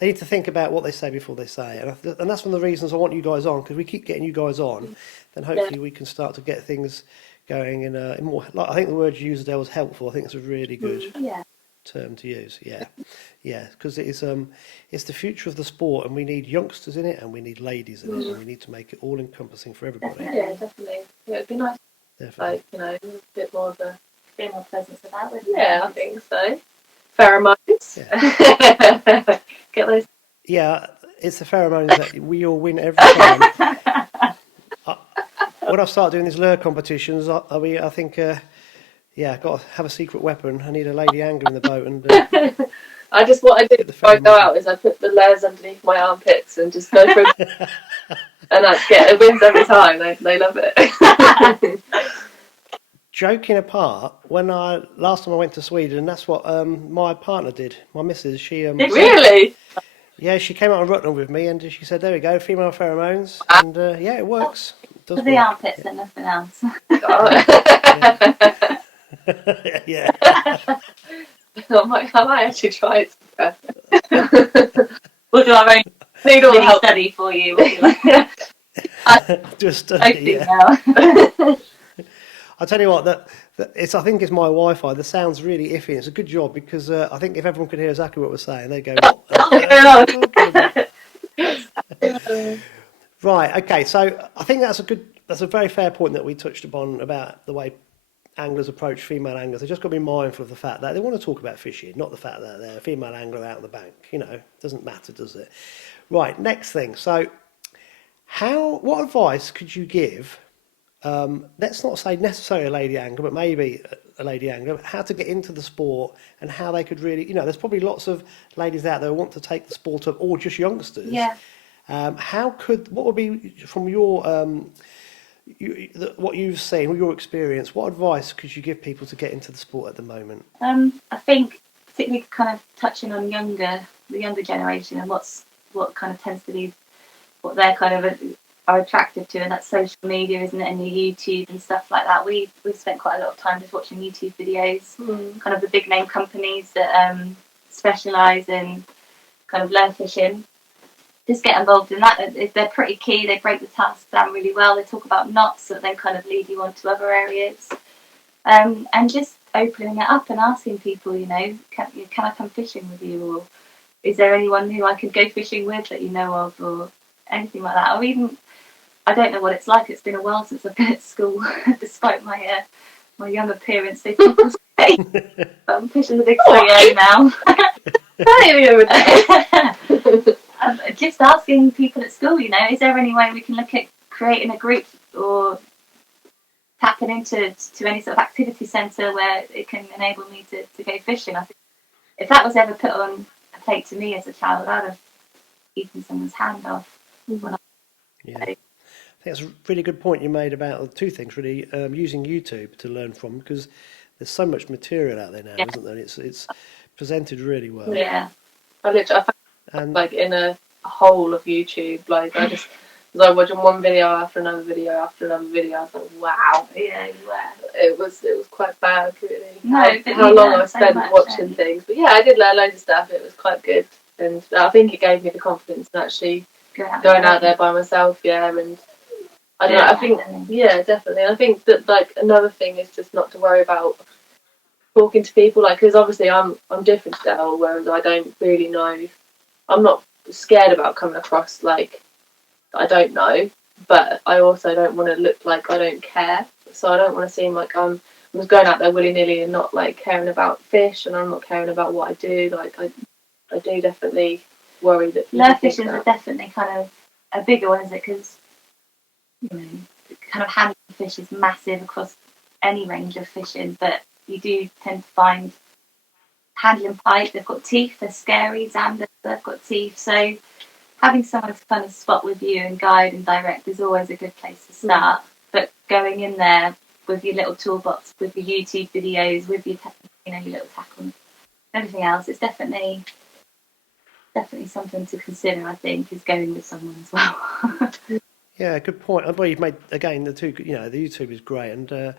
They need to think about what they say before they say it. And that's one of the reasons I want you guys on, because we keep getting you guys on, then hopefully we can start to get things going in more. Like, I think the word you used there was helpful. I think it's a really good Yeah. term to use. Yeah, because it's the future of the sport, and we need youngsters in it, and we need ladies in it, and we need to make it all encompassing for everybody. Yeah, definitely. Yeah, it'd be nice, Definitely. like, a bit more of a... Bit more presence about it. Yeah, I think so. Pheromones. Get those. Yeah, it's the pheromones that we all win every time. When I start doing these lure competitions, I think, I've got to have a secret weapon. I need a lady angler in the boat, and What I do before I go out is I put the layers underneath my armpits and just go for it. And it wins every time. They love it. joking apart, last time I went to Sweden, that's what my partner did. My missus, she Really? yeah, she came out on Rutland with me, and she said, "There we go, female pheromones," and it works. It does For the work. armpits and nothing else. Yeah. I might actually try it. We'll do our own Need all the mini help. study for you. We'll be like, Just hopefully yeah. now. I'll tell you what, I think it's my Wi-Fi. The sound's really iffy. It's a good job, because I think if everyone could hear exactly what we're saying, they'd go, "What are you talking about?" Right. Okay. So I think that's a very fair point that we touched upon about the way anglers approach female anglers. They've just got to be mindful of the fact that they want to talk about fishing, not the fact that they're a female angler out on the bank. Doesn't matter, does it? Right. Next thing. So, what advice could you give? Let's not say necessarily a lady angler, but maybe a lady angler, how to get into the sport and how they could really, there's probably lots of ladies out there who want to take the sport up, or just youngsters. Yeah. What would be, from your, what you've seen, your experience, what advice could you give people to get into the sport at the moment? I think particularly kind of touching on the younger generation, and what kind of tends to be what they're kind of are attracted to, and that's social media, isn't it, and your YouTube and stuff like that. We've spent quite a lot of time just watching YouTube videos, kind of the big name companies that specialise in kind of lure fishing. Just get involved in that. They're pretty key. They break the tasks down really well. They talk about knots that then kind of lead you on to other areas, and just opening it up and asking people, can I come fishing with you, or is there anyone who I could go fishing with that you know of, or anything like that, or even, I don't know what it's like. It's been a while since I've been at school, despite my young appearance. They people say, but I'm fishing the big 3A now. Just asking people at school, is there any way we can look at creating a group or tapping into any sort of activity centre where it can enable me to go fishing? I think if that was ever put on a plate to me as a child, I'd have eaten someone's hand off. Yeah. I think that's a really good point you made about two things, really. Using YouTube to learn from, because there's so much material out there now, isn't there? It's presented really well. Yeah. I found in a hole of YouTube, I was watching one video after another video after another video. I was like, wow. Yeah, you were. It was quite bad, really. No, how long I spent watching things. But yeah, I did learn loads of stuff. It was quite good. And I think it gave me the confidence in actually going out there by myself, and I don't know, I think, definitely. And I think that, another thing is just not to worry about talking to people, because obviously I'm different to Del, whereas I don't really know, I'm not scared about coming across like I don't know, but I also don't want to look like I don't care, so I don't want to seem like I'm just going out there willy-nilly and not caring about fish, and I'm not caring about what I do. I do definitely worry that lure fishing is definitely kind of a bigger one, is it? Because kind of handling fish is massive across any range of fishing, but you do tend to find handling pike, they've got teeth, they're scary, xanders, they've got teeth, so having someone to kind of spot with you and guide and direct is always a good place to start. But going in there with your little toolbox, with your YouTube videos, with your your little tackle and everything else, it's definitely something to consider. I think is going with someone as well. Yeah, good point. Well, you've made, again, the YouTube is great, and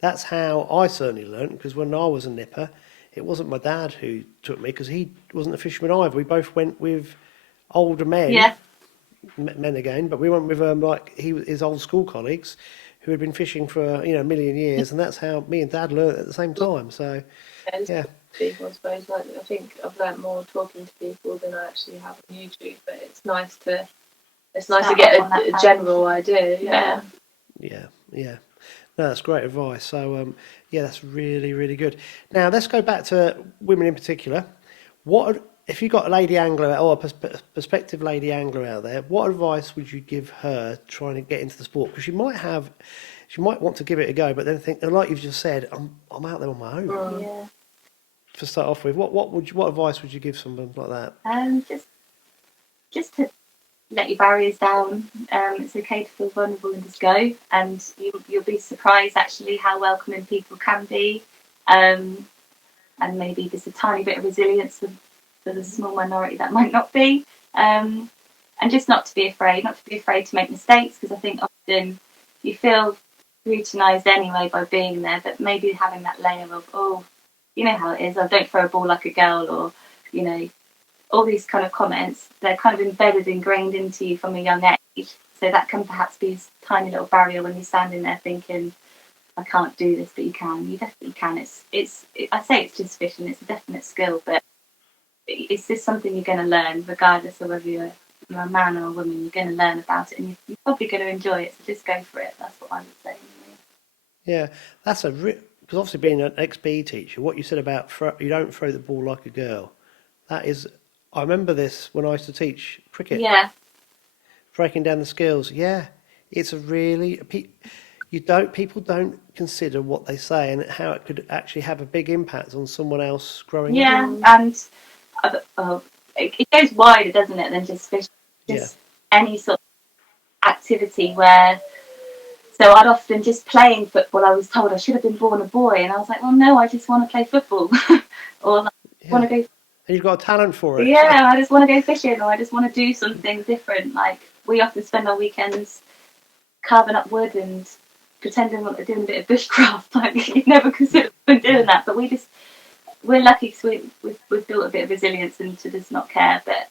that's how I certainly learnt, because when I was a nipper, it wasn't my dad who took me because he wasn't a fisherman either. We both went with older men, Yeah. men again, but we went with his old school colleagues who had been fishing for a million years, and that's how me and Dad learnt at the same time. So yeah, People, I suppose. Like, I think I've learnt more talking to people than I actually have on YouTube, but it's nice to get a general idea. Yeah. yeah. No, that's great advice. So yeah, that's really, really good. Now let's go back to women in particular. If you got a lady angler or a prospective lady angler out there, what advice would you give her trying to get into the sport? Because she might want to give it a go, but then think, like you've just said, I'm out there on my own. Yeah. To start off with, what advice would you give someone like that? Just to let your barriers down. It's okay to feel vulnerable and just go, and you'll be surprised actually how welcoming people can be, and maybe just a tiny bit of resilience for the small minority that might not be, and just not to be afraid to make mistakes, because I think often you feel routinized anyway by being there, but maybe having that layer of, oh, you know how it is, I don't throw a ball like a girl, or all these kind of comments, they're kind of embedded, ingrained into you from a young age, so that can perhaps be a tiny little barrier when you're standing there thinking, I can't do this, but you definitely can. I say it's just fishing, it's a definite skill, but it's just something you're going to learn, regardless of whether you're a man or a woman. You're going to learn about it, and you're probably going to enjoy it. So just go for it. That's what I would say. Yeah, that's because obviously being an ex-PE teacher, what you said about you don't throw the ball like a girl, that is. I remember this when I used to teach cricket. Yeah. Breaking down the skills. Yeah, it's a really people don't consider what they say and how it could actually have a big impact on someone else growing up. Yeah, and it goes wider, doesn't it, than just fishing. Just any sort of activity where. So I'd often just playing football. I was told I should have been born a boy, and I was like, well, no, I just want to play football, or I want to go. And you've got a talent for it. Yeah, I just want to go fishing, or I just want to do something different. Like, we often spend our weekends carving up wood and pretending that we're doing a bit of bushcraft. Like, you'd never consider doing that, but we're lucky because we've built a bit of resilience and to just not care. But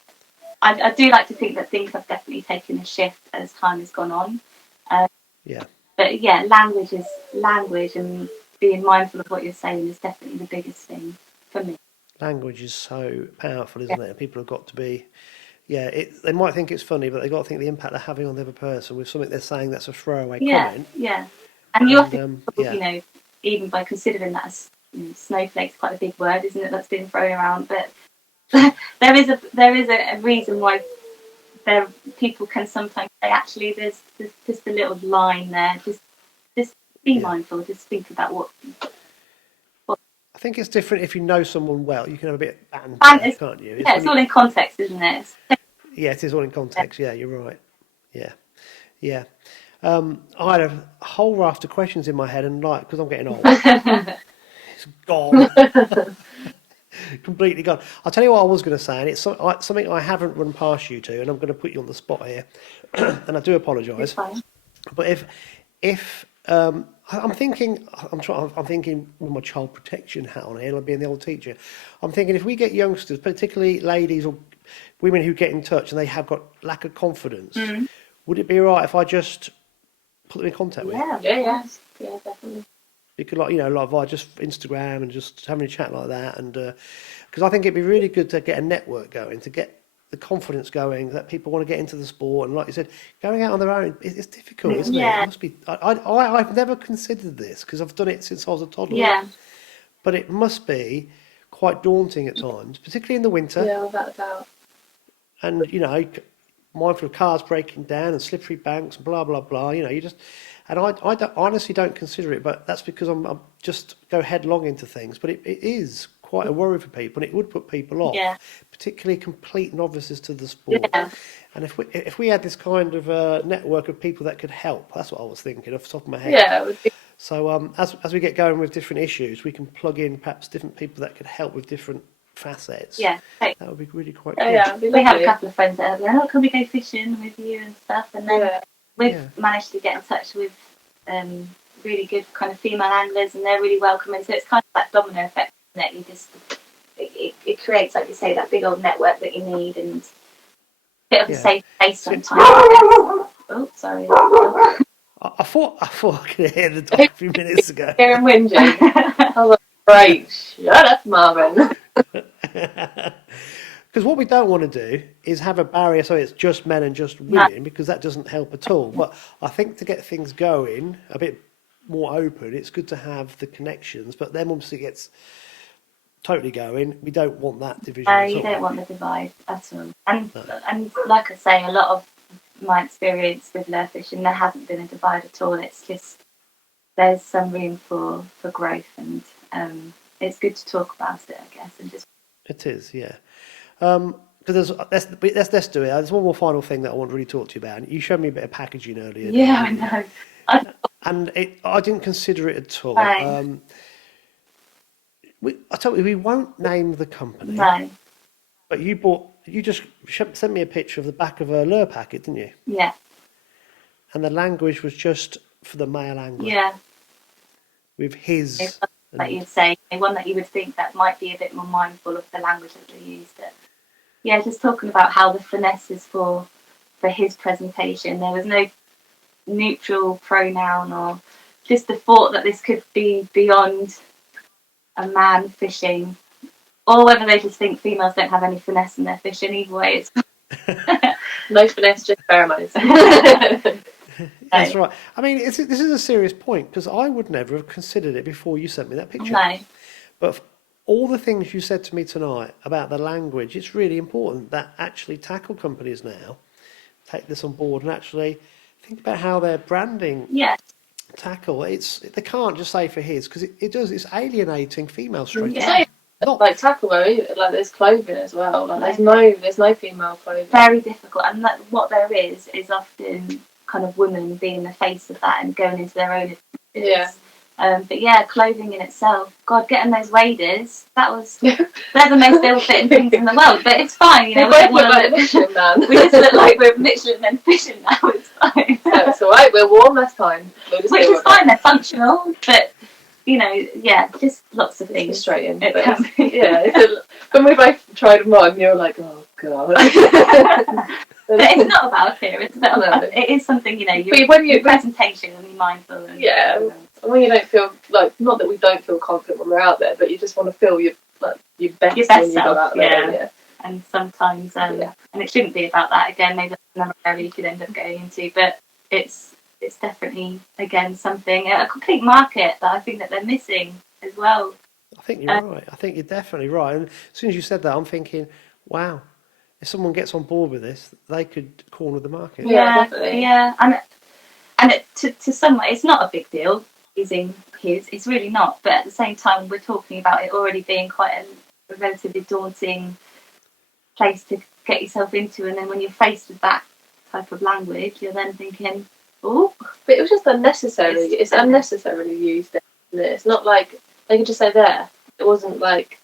I do like to think that things have definitely taken a shift as time has gone on. But yeah, language, and being mindful of what you're saying is definitely the biggest thing for me. Language is so powerful, isn't it? And people have got to be, they might think it's funny, but they've got to think the impact they're having on the other person with something they're saying that's a throwaway comment. Yeah. And you often, even by considering that as snowflake's quite a big word, isn't it? That's been thrown around, but there is a reason why people can sometimes say, actually, there's just a little line there. Just be mindful. Just think about what. I think it's different if you know someone well. You can have a bit of banter, can't you? It's all in context, isn't it? Yeah, it is all in context. Yeah, you're right. Yeah. I had a whole raft of questions in my head, and because I'm getting old, it's gone. Completely gone. I'll tell you what I was going to say, and it's something I haven't run past you two, and I'm going to put you on the spot here, and I do apologise. But if I'm thinking with my child protection hat on here, like being the old teacher, I'm thinking if we get youngsters, particularly ladies or women who get in touch and they have got lack of confidence, would it be all right if I just put them in contact with you? Yeah, definitely. You could, like via just Instagram and just having a chat like that, and because I think it'd be really good to get a network going, to get the confidence going that people want to get into the sport, and like you said, going out on their own, it's difficult, isn't it? It must be. I've never considered this because I've done it since I was a toddler. Yeah. But it must be quite daunting at times, particularly in the winter. Yeah, without a doubt. And mindful of cars breaking down and slippery banks and blah blah blah. You just. And I honestly don't consider it, but that's because I'm just go headlong into things. But it is quite a worry for people, and it would put people off, particularly complete novices to the sport. Yeah. And if we had this kind of network of people that could help, that's what I was thinking off the top of my head. Yeah, it would be. So as we get going with different issues, we can plug in perhaps different people that could help with different facets. Yeah, that would be really quite good. Yeah, we have a couple of friends that are like, oh, can we go fishing with you and stuff, and then. We've managed to get in touch with really good kind of female anglers, and they're really welcoming. So it's kind of like domino effect. isn't it? You just it creates, like you say, that big old network that you need, and a bit of a safe place sometimes. Oh, sorry. I thought I could hear the dog a few minutes ago. Hearing whinging. I was like, right, shut up, Marvin. Because what we don't want to do is have a barrier so it's just men and just women, because that doesn't help at all. But I think to get things going a bit more open, it's good to have the connections. But then once it gets totally going, we don't want that division at all. You don't want the divide at all. And like I say, a lot of my experience with lure fishing, there hasn't been a divide at all. It's just there's some room for growth, and it's good to talk about it, I guess, and just. It is, yeah. Because let's do it. There's one more final thing that I want to really talk to you about. You showed me a bit of packaging earlier. Yeah, I know. And I didn't consider it at all. No. I told you we won't name the company. No. But you just sent me a picture of the back of a lure packet, didn't you? Yeah. And the language was just for the male angler. Yeah. With his. That you'd say, one that you would think that might be a bit more mindful of the language that they use. But yeah, just talking about how the finesse is for his presentation. There was no neutral pronoun, or just the thought that this could be beyond a man fishing, or whether they just think females don't have any finesse in their fishing. Either way, it's no finesse, just pheromones. That's right. I mean, this is a serious point, because I would never have considered it before you sent me that picture. No. But all the things you said to me tonight about the language, it's really important that actually tackle companies now take this on board and actually think about how they're branding tackle. They can't just say for his, because it's alienating female streamers. Yeah. Not like tackle though, like there's clothing as well. Like there's no female clothing. Very difficult, and what there is often kind of women being the face of that and going into their own. Yeah. But yeah, clothing in itself. God, getting those waders, they're the most ill-fitting things in the world. But it's fine, you know. We look like Michelin man. We just look like we're Michelin men fishing now. It's fine. No, it's all right. We're warm. That's fine. Which is fine. They're functional, but you know, yeah, just lots of things. It's frustrating. It can be. Yeah. When we both tried them on, you're like, oh god. But it's not about fear. It's about it is something, you know. Your presentation and be mindful. And, and when you don't feel like, not that we don't feel confident when we're out there, but you just want to feel your best when you self, go out there. Yeah. And sometimes, and it shouldn't be about that. Again, maybe that's another area you could end up going into, but it's definitely, again, something, a complete market that I think that they're missing as well. I think you're right. I think you're definitely right. And as soon as you said that, I'm thinking, wow, if someone gets on board with this, they could corner the market. Yeah, definitely. Yeah, and to some, it's not a big deal using his. It's really not. But at the same time, we're talking about it already being quite a relatively daunting place to get yourself into, and then when you're faced with that type of language, you're then thinking, oh. But it was just unnecessary. It's unnecessarily used. Isn't it? It's not like they could just say there. It wasn't like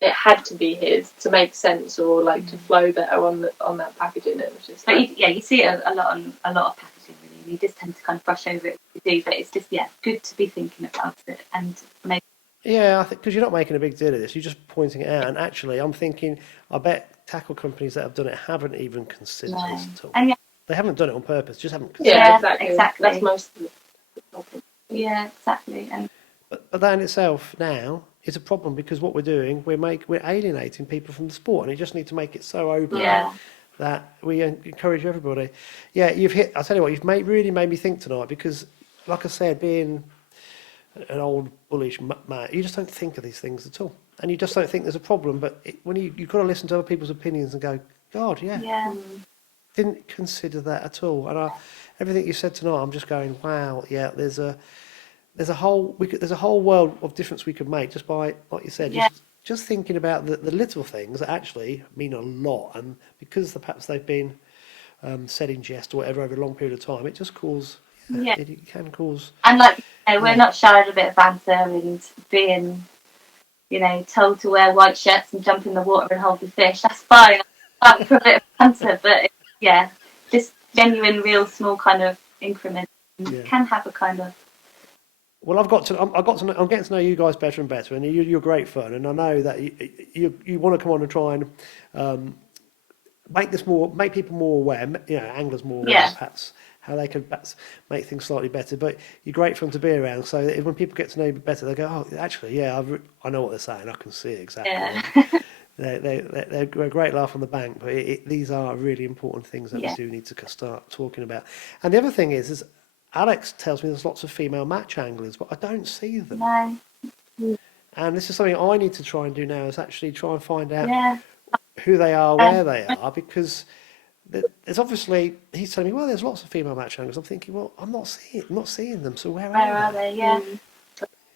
it had to be his to make sense, or like to flow better on that packaging. It was just. But you see it a lot of packaging. Really, you just tend to kind of brush over it. You do, but it's just good to be thinking about it and maybe. Yeah, I think because you're not making a big deal of this, you're just pointing it out. And actually, I'm thinking, I bet tackle companies that have done it haven't even considered this at all. And they haven't done it on purpose, just haven't considered it. Exactly. That's most of the problem. Yeah, exactly. And but that in itself now is a problem, because what we're doing, we're alienating people from the sport, and you just need to make it so open that we encourage everybody. Yeah, I'll tell you what, you've really made me think tonight, because, like I said, being an old bullish man, you just don't think of these things at all, and you just don't think there's a problem. But when you've got to listen to other people's opinions and go, God, didn't consider that at all. And everything you said tonight, I'm just going, wow, yeah. There's a whole world of difference we could make just by, like you said, just thinking about the little things that actually mean a lot, and because perhaps they've been said in jest or whatever over a long period of time, it just causes. It can cause. And like, we're not shy of a bit of banter and being, told to wear white shirts and jump in the water and hold the fish. That's fine. I'm for a bit of banter, but just genuine, real, small kind of increments can have a kind of Well, I'm getting to know you guys better and better, and you're great fun, and I know that you want to come on and try and make people more aware, anglers more aware, Yeah. perhaps how they could perhaps make things slightly better. But you're great fun to be around, so that when people get to know you better, they go, oh, actually, yeah, I know what they're saying. I can see it exactly. Yeah. They're a great laugh on the bank, but these are really important things that Yeah. we do need to start talking about. And the other thing is Alex tells me there's lots of female match anglers, but I don't see them. No. And this is something I need to try and do now, is actually try and find out Yeah. who they are, where they are, because there's obviously, he's telling me, well, there's lots of female match anglers. I'm thinking, well, I'm not seeing them, so where Are they? Yeah.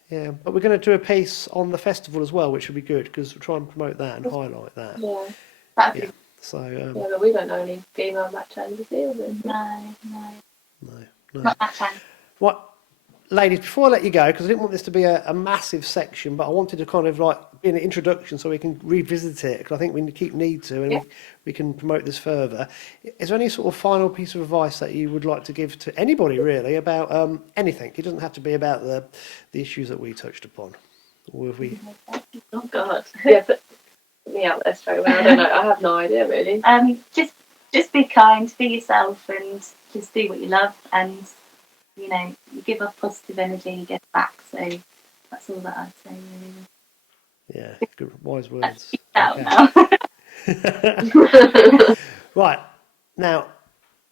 Yeah, but we're going to do a piece on the festival as well, which will be good, because we'll try and promote that and highlight that. Yeah. That'd Yeah. be So, Yeah, but we don't know any female match anglers here. no. no. Not that time. What, ladies, before I let you go, because I didn't want this to be a massive section, but I wanted to kind of like be an introduction so we can revisit it, because I think we need to, and Yeah. we can promote this further. Is there any sort of final piece of advice that you would like to give to anybody, really, about anything? It doesn't have to be about the issues that we touched upon. Or have we... Oh God. Yeah, but me out there straight away. I don't know. I have no idea really. Just be kind, be yourself, and just do what you love, and you give off positive energy, you get back. So that's all that I'd say, really. Yeah, good, wise words. Out Okay. now. Right, now,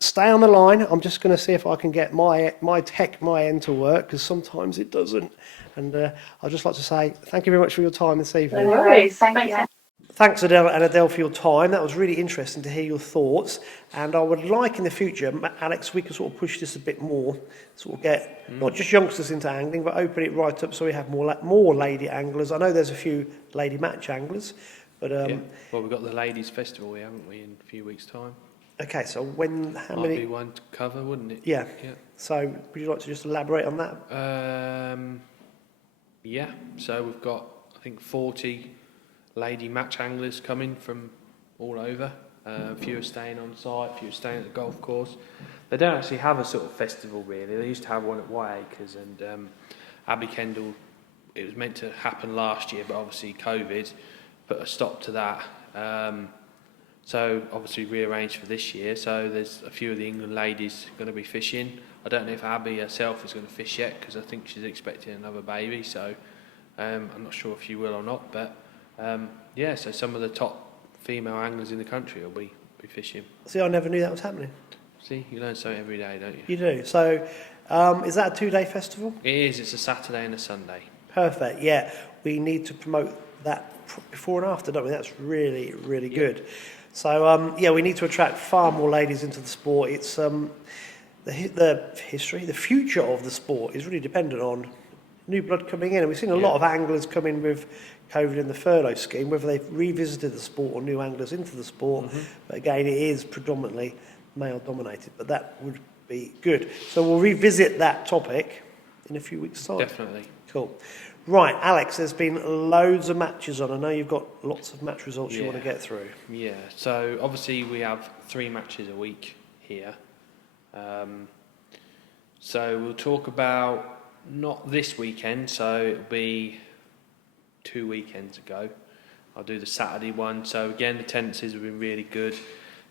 stay on the line. I'm just going to see if I can get my end to work, because sometimes it doesn't. And I'd just like to say thank you very much for your time this evening. No worries. Thank you. Thanks, Adele, for your time. That was really interesting to hear your thoughts. And I would like in the future, Alex, we can sort of push this a bit more, sort of get not just youngsters into angling, but open it right up so we have more lady anglers. I know there's a few lady match anglers, but Yeah. Well, we've got the ladies' festival here, haven't we, in a few weeks' time? okay. So how Might many? be one to cover, wouldn't it? Yeah. Yeah. So would you like to just elaborate on that? Yeah. So we've got, I think, 40 lady match anglers coming from all over. A few are staying on site, a few are staying at the golf course. They don't actually have a sort of festival really. They used to have one at Whiteacres, and Abbey Kendall, it was meant to happen last year, but obviously COVID put a stop to that. So obviously rearranged for this year. So there's a few of the England ladies going to be fishing. I don't know if Abby herself is going to fish yet, because I think she's expecting another baby. So I'm not sure if she will or not, but yeah, so some of the top female anglers in the country will be fishing. See, I never knew that was happening. See, you learn something every day, don't you? You do. So is that a 2-day festival? It is. It's a Saturday and a Sunday. Perfect. Yeah, we need to promote that before and after, don't we? That's really, really good. So yeah, we need to attract far more ladies into the sport. It's the history, the future of the sport is really dependent on new blood coming in, and we've seen a lot of anglers come in with COVID and the furlough scheme, whether they've revisited the sport or new anglers into the sport. But again, it is predominantly male dominated, but that would be good. So we'll revisit that topic in a few weeks' time. Definitely. Cool. Right, Alex, there's been loads of matches on. I know you've got lots of match results you want to get through. Yeah, so obviously we have 3 matches a week here. So we'll talk about, not this weekend, so it'll be 2 weekends ago. I'll do the Saturday one. So again, the attendances have been really good.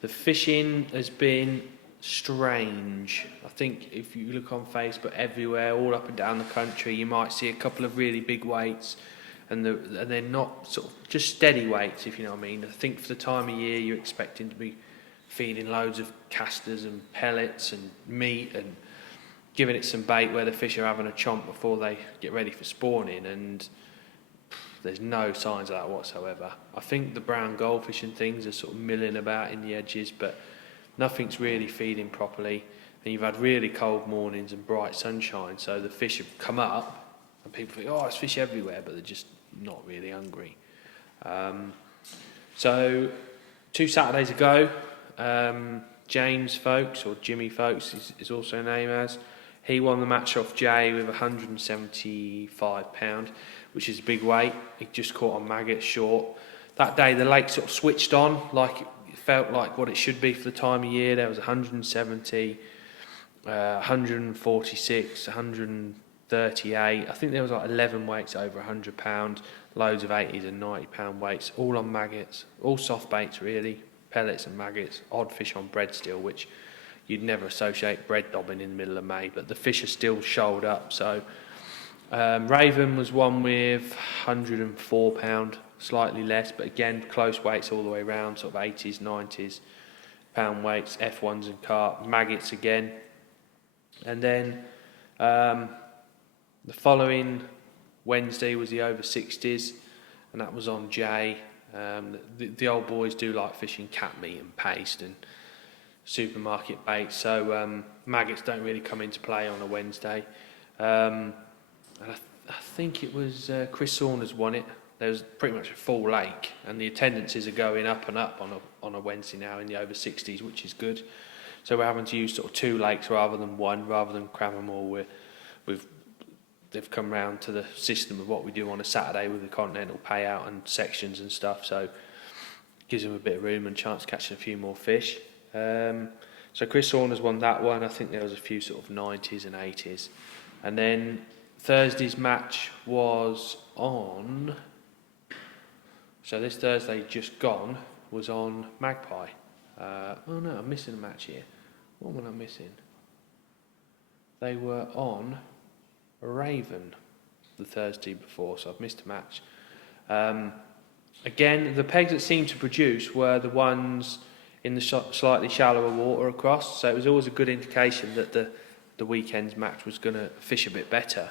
The fishing has been strange. I think if you look on Facebook everywhere, all up and down the country, you might see a couple of really big weights, and they're not sort of just steady weights, if you know what I mean. I think for the time of year, you're expecting to be feeding loads of casters and pellets and meat and giving it some bait where the fish are having a chomp before they get ready for spawning, and there's no signs of that whatsoever. I think the brown goldfish and things are sort of milling about in the edges, but nothing's really feeding properly. And you've had really cold mornings and bright sunshine, so the fish have come up and people think, oh, there's fish everywhere, but they're just not really hungry. So 2 Saturdays ago, James Folks, or Jimmy Folks is also named as, he won the match off Jay with £175, which is a big weight. He just caught on maggot short. That day the lake sort of switched on, like it felt like what it should be for the time of year. There was 170, 146, 130, 38. I think there was like 11 weights over £100, loads of 80s and £90 weights, all on maggots, all soft baits really, pellets and maggots, odd fish on bread still, which you'd never associate bread dobbing in the middle of May, but the fish are still shoaled up. So Raven was one with £104, slightly less, but again close weights all the way around, sort of 80s, 90s pound weights, F1s and carp, maggots again. And then the following Wednesday was the over 60s, and that was on J. The old boys do like fishing cat meat and paste and supermarket bait, so maggots don't really come into play on a Wednesday. And I think it was Chris Saunders won it. There was pretty much a full lake, and the attendances are going up and up on a Wednesday now in the over 60s, which is good. So we're having to use sort of 2 lakes rather than one, rather than cram them all. They've come round to the system of what we do on a Saturday with the continental payout and sections and stuff, so it gives them a bit of room and chance of catching a few more fish. So Chris Saunders won that one. I think there was a few sort of 90s and 80s. And then Thursday's match was on... So this Thursday just gone was on Magpie. Oh no, I'm missing a match here. What am I missing? They were on Raven the Thursday before, so I've missed a match. Again, the pegs that seemed to produce were the ones in the slightly shallower water across, so it was always a good indication that the weekend's match was going to fish a bit better.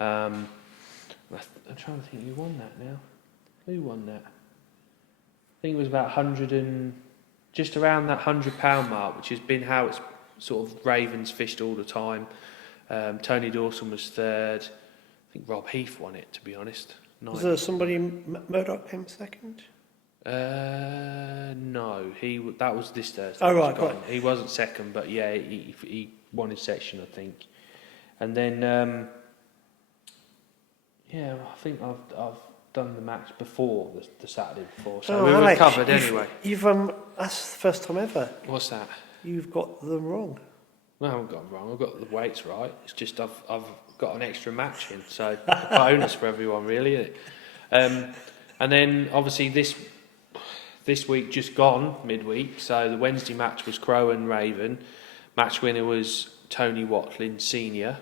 I'm trying to think who won that now. Who won that? I think it was about 100 and just around that £100 mark, which has been how it's sort of Ravens fished all the time. Tony Dawson was third. I think Rob Heath won it, to be honest. Was there somebody, Murdoch came second? No, that was this Thursday. Oh right, right. He wasn't second, but yeah, he won his section, I think. And then yeah, I think I've done the match before the Saturday before, so we were Alex, covered anyway. You've that's the first time ever. What's that? You've got them wrong. No, I haven't got them wrong. I've got the weights right. It's just I've got an extra match in, so a bonus for everyone, really, isn't it? And then obviously this week just gone midweek. So the Wednesday match was Crow and Raven. Match winner was Tony Watling Senior.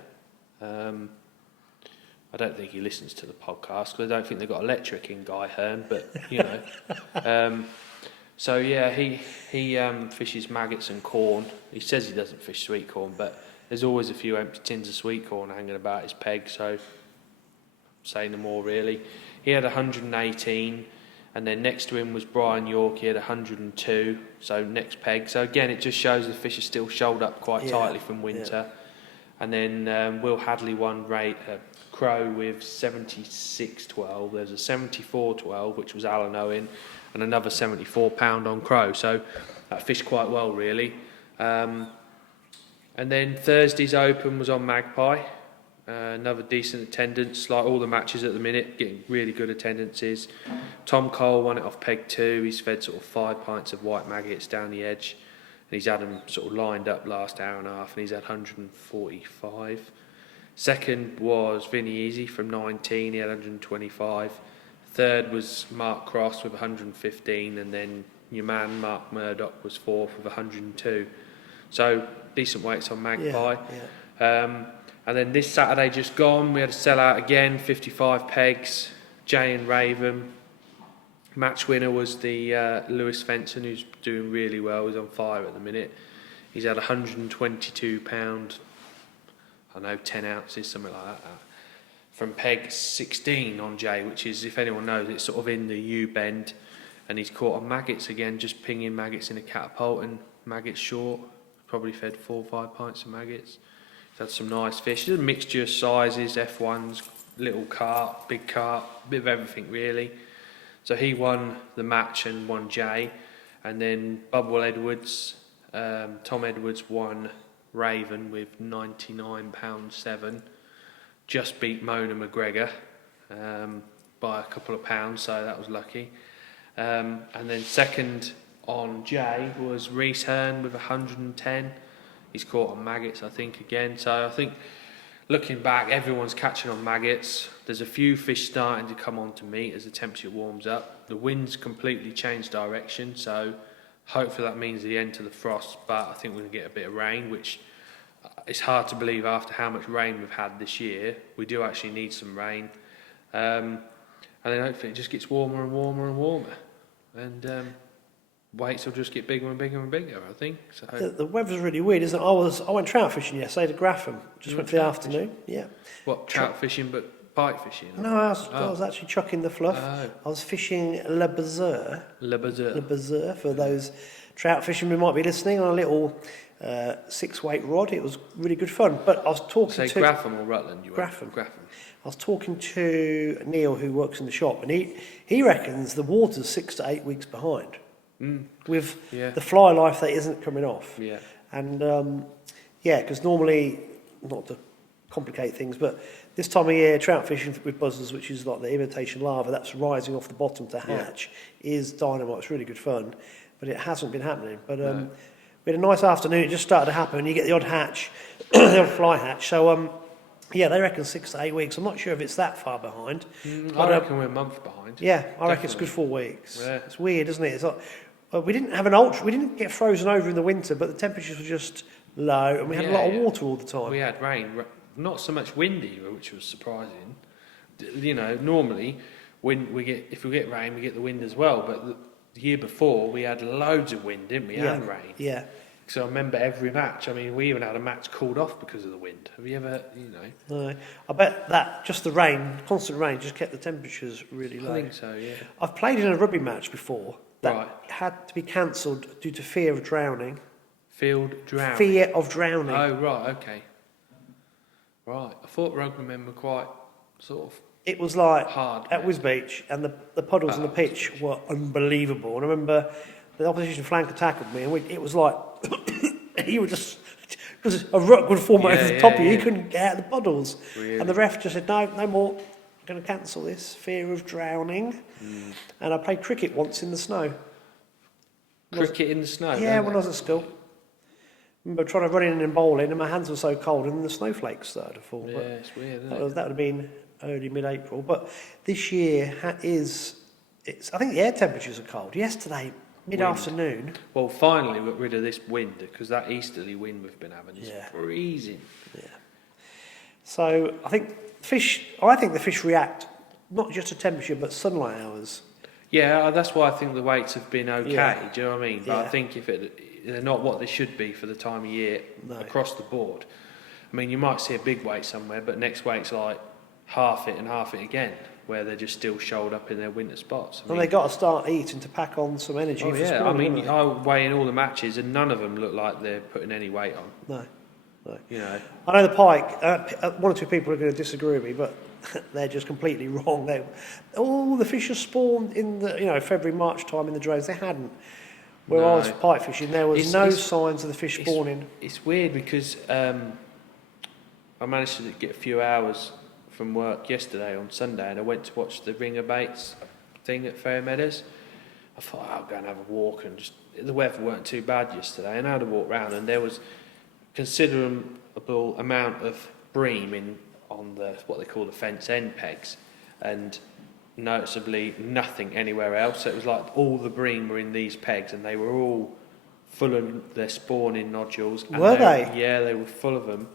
I don't think he listens to the podcast because I don't think they've got electric in Guy Hearn, but you know. So yeah, he fishes maggots and corn. He says he doesn't fish sweet corn, but there's always a few empty tins of sweet corn hanging about his peg, so say no more really. He had 118, and then next to him was Brian York. He had 102, so next peg. So again, it just shows the fish are still shoaled up quite tightly from winter. Yeah. And then Will Hadley won Crow with 76.12. There's a 74.12, which was Alan Owen, and another £74 on Crow. So that fished quite well, really. And then Thursday's Open was on Magpie. Another decent attendance, like all the matches at the minute, getting really good attendances. Tom Cole won it off peg 2. He's fed sort of 5 pints of white maggots down the edge. And he's had them sort of lined up last hour and a half, and he's had 145. Second was Vinny Easy from 19, he had 125. Third was Mark Cross with 115, and then your man Mark Murdoch was fourth with 102. So decent weights on Magpie. Yeah. And then this Saturday just gone, we had a sellout again, 55 pegs, Jay and Raven. Match winner was the Lewis Fenson, who's doing really well. He's on fire at the minute. He's had £122, I know, 10 ounces, something like that, from peg 16 on Jay, which is, if anyone knows, it's sort of in the U-bend. And he's caught on maggots again, just pinging maggots in a catapult, and maggots short. Probably fed 4 or 5 pints of maggots. He's had some nice fish. There's a mixture of sizes, F1s, little carp, big carp, a bit of everything really. So he won the match and won Jay. And then Bubble Edwards, Tom Edwards won Raven with £99.7. Just beat Mona McGregor by a couple of pounds, so that was lucky. And then second on Jay was Reese Hearn with 110. He's caught on maggots, I think, again. So I think looking back, everyone's catching on maggots. There's a few fish starting to come on to meat as the temperature warms up. The wind's completely changed direction, so hopefully that means the end to the frost, but I think we're going to get a bit of rain, which it's hard to believe after how much rain we've had this year. We do actually need some rain. And then hopefully it just gets warmer and warmer and warmer. And weights will just get bigger and bigger and bigger, I think. So The weather's really weird, isn't it? I went trout fishing yesterday to Grafham. Just went for the afternoon. Yeah. what, trout fishing but pike fishing? No, I was actually chucking the fluff. Oh. I was fishing Le Bazur. Le Bazur. Le Bazur, for those trout fishermen who might be listening, on a little 6-weight rod. It was really good fun. But I was talking Say to... Grafham or Rutland? You went? Grafham. Grafham. I was talking to Neil, who works in the shop, and he reckons the water's 6 to 8 weeks behind with the fly life that isn't coming off. Yeah. And because normally, not to complicate things, but this time of year, trout fishing with buzzers, which is like the imitation larva that's rising off the bottom to hatch, is dynamite. It's really good fun, but it hasn't been happening. But we had a nice afternoon. It just started to happen. You get the odd hatch, the odd fly hatch. So they reckon 6 to 8 weeks. I'm not sure if it's that far behind. I reckon we're a month behind. Yeah, I reckon it's a good 4 weeks. Yeah. It's weird, isn't it? It's like, we didn't have we didn't get frozen over in the winter, but the temperatures were just low, and we had a lot of water all the time. We had rain, not so much wind either, which was surprising. You know, normally if we get rain, we get the wind as well. But the year before, we had loads of wind, didn't we? And rain. Yeah. So I remember every match. I mean, we even had a match called off because of the wind. Have you ever, No. I bet that just the rain, constant rain, just kept the temperatures really low. I think so, yeah. I've played in a rugby match before that had to be cancelled due to fear of drowning. Field drowning? Fear of drowning. Oh, right, okay. Right. I thought rugby men were quite sort of It was like hard at Wisbeach, and the puddles on the pitch were unbelievable. And I remember the opposition flanker tackled me, and it was like he would just, because a ruck would form over the top of you, he couldn't get out of the puddles. Really? And the ref just said, no more, I'm going to cancel this, fear of drowning. And I played cricket once in the snow. Cricket in the snow? Yeah, when I was at school. I remember trying to run in and bowl in, and my hands were so cold, and the snowflakes started to fall. Yeah, but it's weird, isn't that it? would have been early, mid-April. But this year I think the air temperatures are cold. Yesterday, mid-afternoon. Well, finally we got rid of this wind, because that easterly wind we've been having is freezing. Yeah. So I think the fish react not just to temperature but sunlight hours. Yeah, that's why I think the weights have been okay. Yeah. Do you know what I mean? But I think they're not what they should be for the time of year across the board. I mean, you might see a big weight somewhere, but next weight's like half it and half it again, where they're just still shoaled up in their winter spots. And they got to start eating to pack on some energy. Oh for yeah, sport, I mean, I weigh in all the matches, and none of them look like they're putting any weight on. No. You know, I know the pike. One or two people are going to disagree with me, but they're just completely wrong. All the fish are spawned in the February, March time in the drains. They hadn't. Where I was pike fishing, there was no signs of the fish spawning. It's weird because I managed to get a few hours from work yesterday on Sunday, and I went to watch the ringer baits thing at Fair Meadows. I thought I'll go and have a walk, and the weather weren't too bad yesterday, and I had a walk round, and there was considerable amount of bream on what they call the fence end pegs, and noticeably nothing anywhere else. So it was like all the bream were in these pegs, and they were all full of their spawning nodules. And were they? Yeah, they were full of them.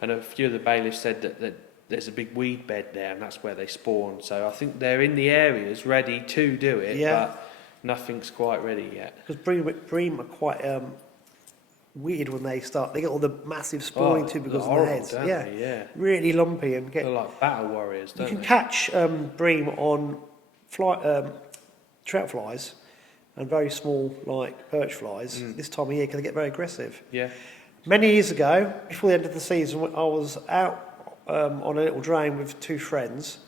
And a few of the bailiffs said that there's a big weed bed there, and that's where they spawn. So I think they're in the areas ready to do it, but nothing's quite ready yet. Because bream are quite weird when they start. They get all the massive spawning tubercles in their heads. Yeah, really lumpy and they're like battle warriors. Don't you can they? catch bream on trout flies and very small like perch flies this time of year because they get very aggressive. Yeah. Many years ago, before the end of the season, I was out on a little drain with two friends,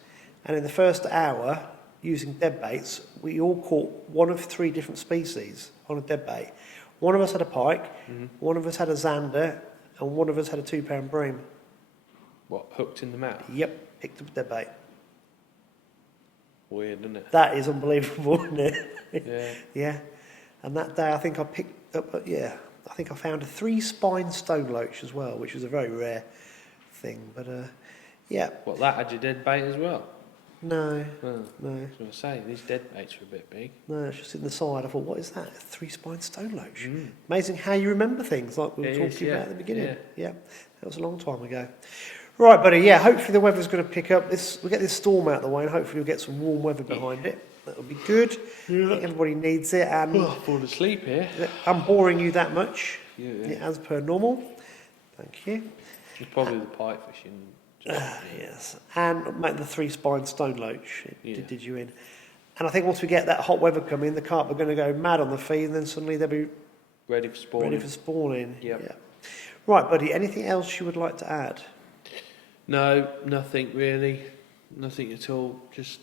and in the first hour, using dead baits, we all caught one of 3 different species on a dead bait. One of us had a pike, one of us had a zander, and one of us had a 2-pound bream. What, hooked in the mouth? Yep, picked up a dead bait. Weird, isn't it? That is unbelievable, isn't it? Yeah. Yeah. And that day I think I picked up, I think I found a 3-spine stone loach as well, which was a very rare thing. But yeah, What, that had your dead bait as well? no, Oh, no, I was going to say, these dead baits are a bit big. no. It's just in the side. I thought, what is that? A 3-spine stone loach. Mm. Amazing how you remember things, like we were It talking is, yeah, about at the beginning. yeah. Yeah, that was a long time ago. Right, buddy. Yeah, hopefully the weather's going to pick up. We'll get this storm out of the way, and hopefully we'll get some warm weather behind it. That'll be good. I think everybody needs it, and Oh, falling asleep here. I'm boring you that much. Yeah. Yeah, as per normal. Thank you. It's probably the pike fishing. Yes, and make the 3-spine stone loach. Yeah. Did you in? And I think once we get that hot weather coming, the carp are going to go mad on the feed, and then suddenly they'll be Ready for spawning. ready for spawning. Yep. Yeah. Right, buddy. Anything else you would like to add? No, nothing really. Nothing at all. Just,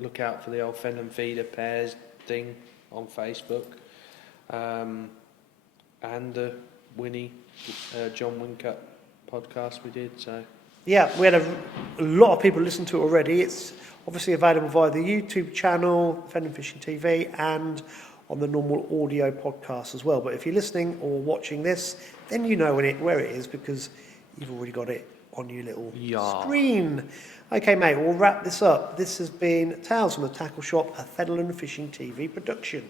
look out for the old Fen and Feeder pairs thing on Facebook. And the Winnie, John Wincup podcast we did, so... Yeah, we had a lot of people listen to it already. It's obviously available via the YouTube channel, Fen and Fishing TV, and on the normal audio podcast as well. But if you're listening or watching this, then you know where it is because you've already got it on your little screen. Okay, mate, we'll wrap this up. This has been Tales from the Tackle Shop, a Fenland Fishing TV production.